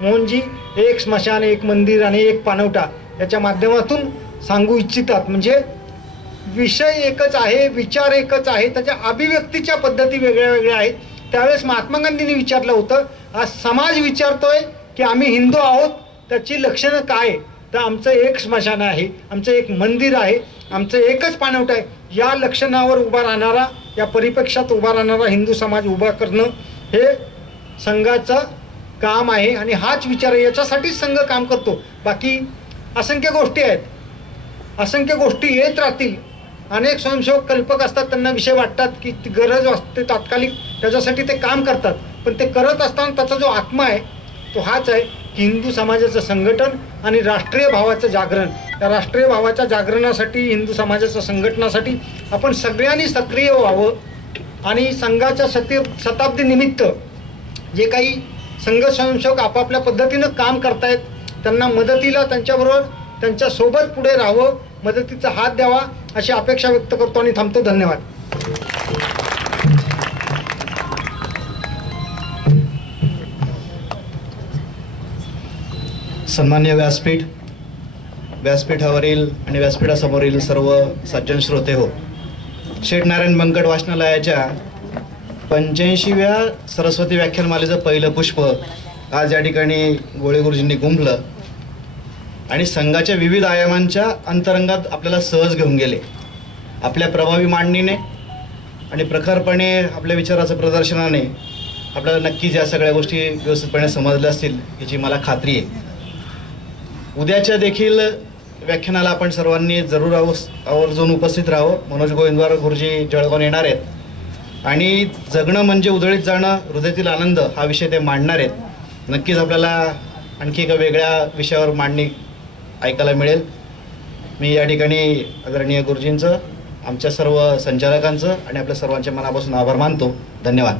मोहनजी 1 स्मशान, 1 मंदिर आणि 1 पाणवठा याच्या माध्यमातून सांगू इच्छितात. म्हणजे विषय एकच आहे, विचार एकच आहे, त्याच्या अभिव्यक्तीच्या पद्धती वेगळ्या वेगळ्या आहेत. त्यावेळेस महात्मा गांधींनी विचारलं होतं, आज समाज विचारतोय की आम्ही हिंदू आहोत, त्याची लक्षणं काय. तर आमचं 1 स्मशान आहे, आमचं 1 मंदिर आहे, आमचं 1च पाणवठा आहे. या लक्षणावर उभा राहणारा, या परिप्रेक्षात उभा राहणारा हिंदू समाज उभा करणं हे संघाचं काम आहे. आणि हाच विचार आहे, याच्यासाठीच संघ काम करतो. बाकी असंख्य गोष्टी आहेत, असंख्य गोष्टी येत राहतील. अनेक स्वयंसेवक कल्पक असतात, त्यांना विषय वाटतात की गरज असते तात्कालिक, त्याच्यासाठी ते काम करतात. पण ते करत असताना त्याचा जो आत्मा आहे तो हाच आहे की हिंदू समाजाचं संघटन आणि राष्ट्रीय भावाचं जागरण. त्या राष्ट्रीय भावाच्या जागरणासाठी, हिंदू समाजाच्या संघटनासाठी आपण सगळ्यांनी सक्रिय व्हावं. आणि संघाच्या शताब्दी निमित्त जे काही संघ स्वयंसेवक आपापल्या पद्धतीनं काम करतायत त्यांना मदतीला त्यांच्याबरोबर त्यांच्यासोबत पुढे राहावं, मदतीचा हात द्यावा अशी अपेक्षा व्यक्त करतो आणि थांबतो. धन्यवाद. सन्मान्य व्यासपीठावरील आणि व्यासपीठासमोरील सर्व सज्जन श्रोते हो, शेठ नारायण बंकट वाचनालयाच्या 85व्या सरस्वती व्याख्यानमालेचं पहिलं पुष्प आज या ठिकाणी गोळे गुरुजींनी गुंफलं आणि संघाच्या विविध आयामांच्या अंतरंगात आपल्याला सहज घेऊन गेले. आपल्या प्रभावी मांडणीने आणि प्रखरपणे आपल्या विचाराचं प्रदर्शनाने आपल्याला नक्कीच या सगळ्या गोष्टी व्यवस्थितपणे समजल्या असतील याची मला खात्री आहे. उद्याच्या देखील व्याख्यानाला आपण सर्वांनी जरूर आवर्जून उपस्थित राहावं. मनोज गोविंदवार गुरुजी जळगावून येणार आहेत आणि जगणं म्हणजे उधळीत जाणं, हृदयातील आनंद हा विषय ते मांडणार आहेत. नक्कीच आपल्याला आणखी एका वेगळ्या विषयावर मांडणी ऐकायला मिळेल. मी या ठिकाणी आदरणीय गुरुजींचं, आमच्या सर्व संचालकांचं आणि आपल्या सर्वांच्या मनापासून आभार मानतो. धन्यवाद.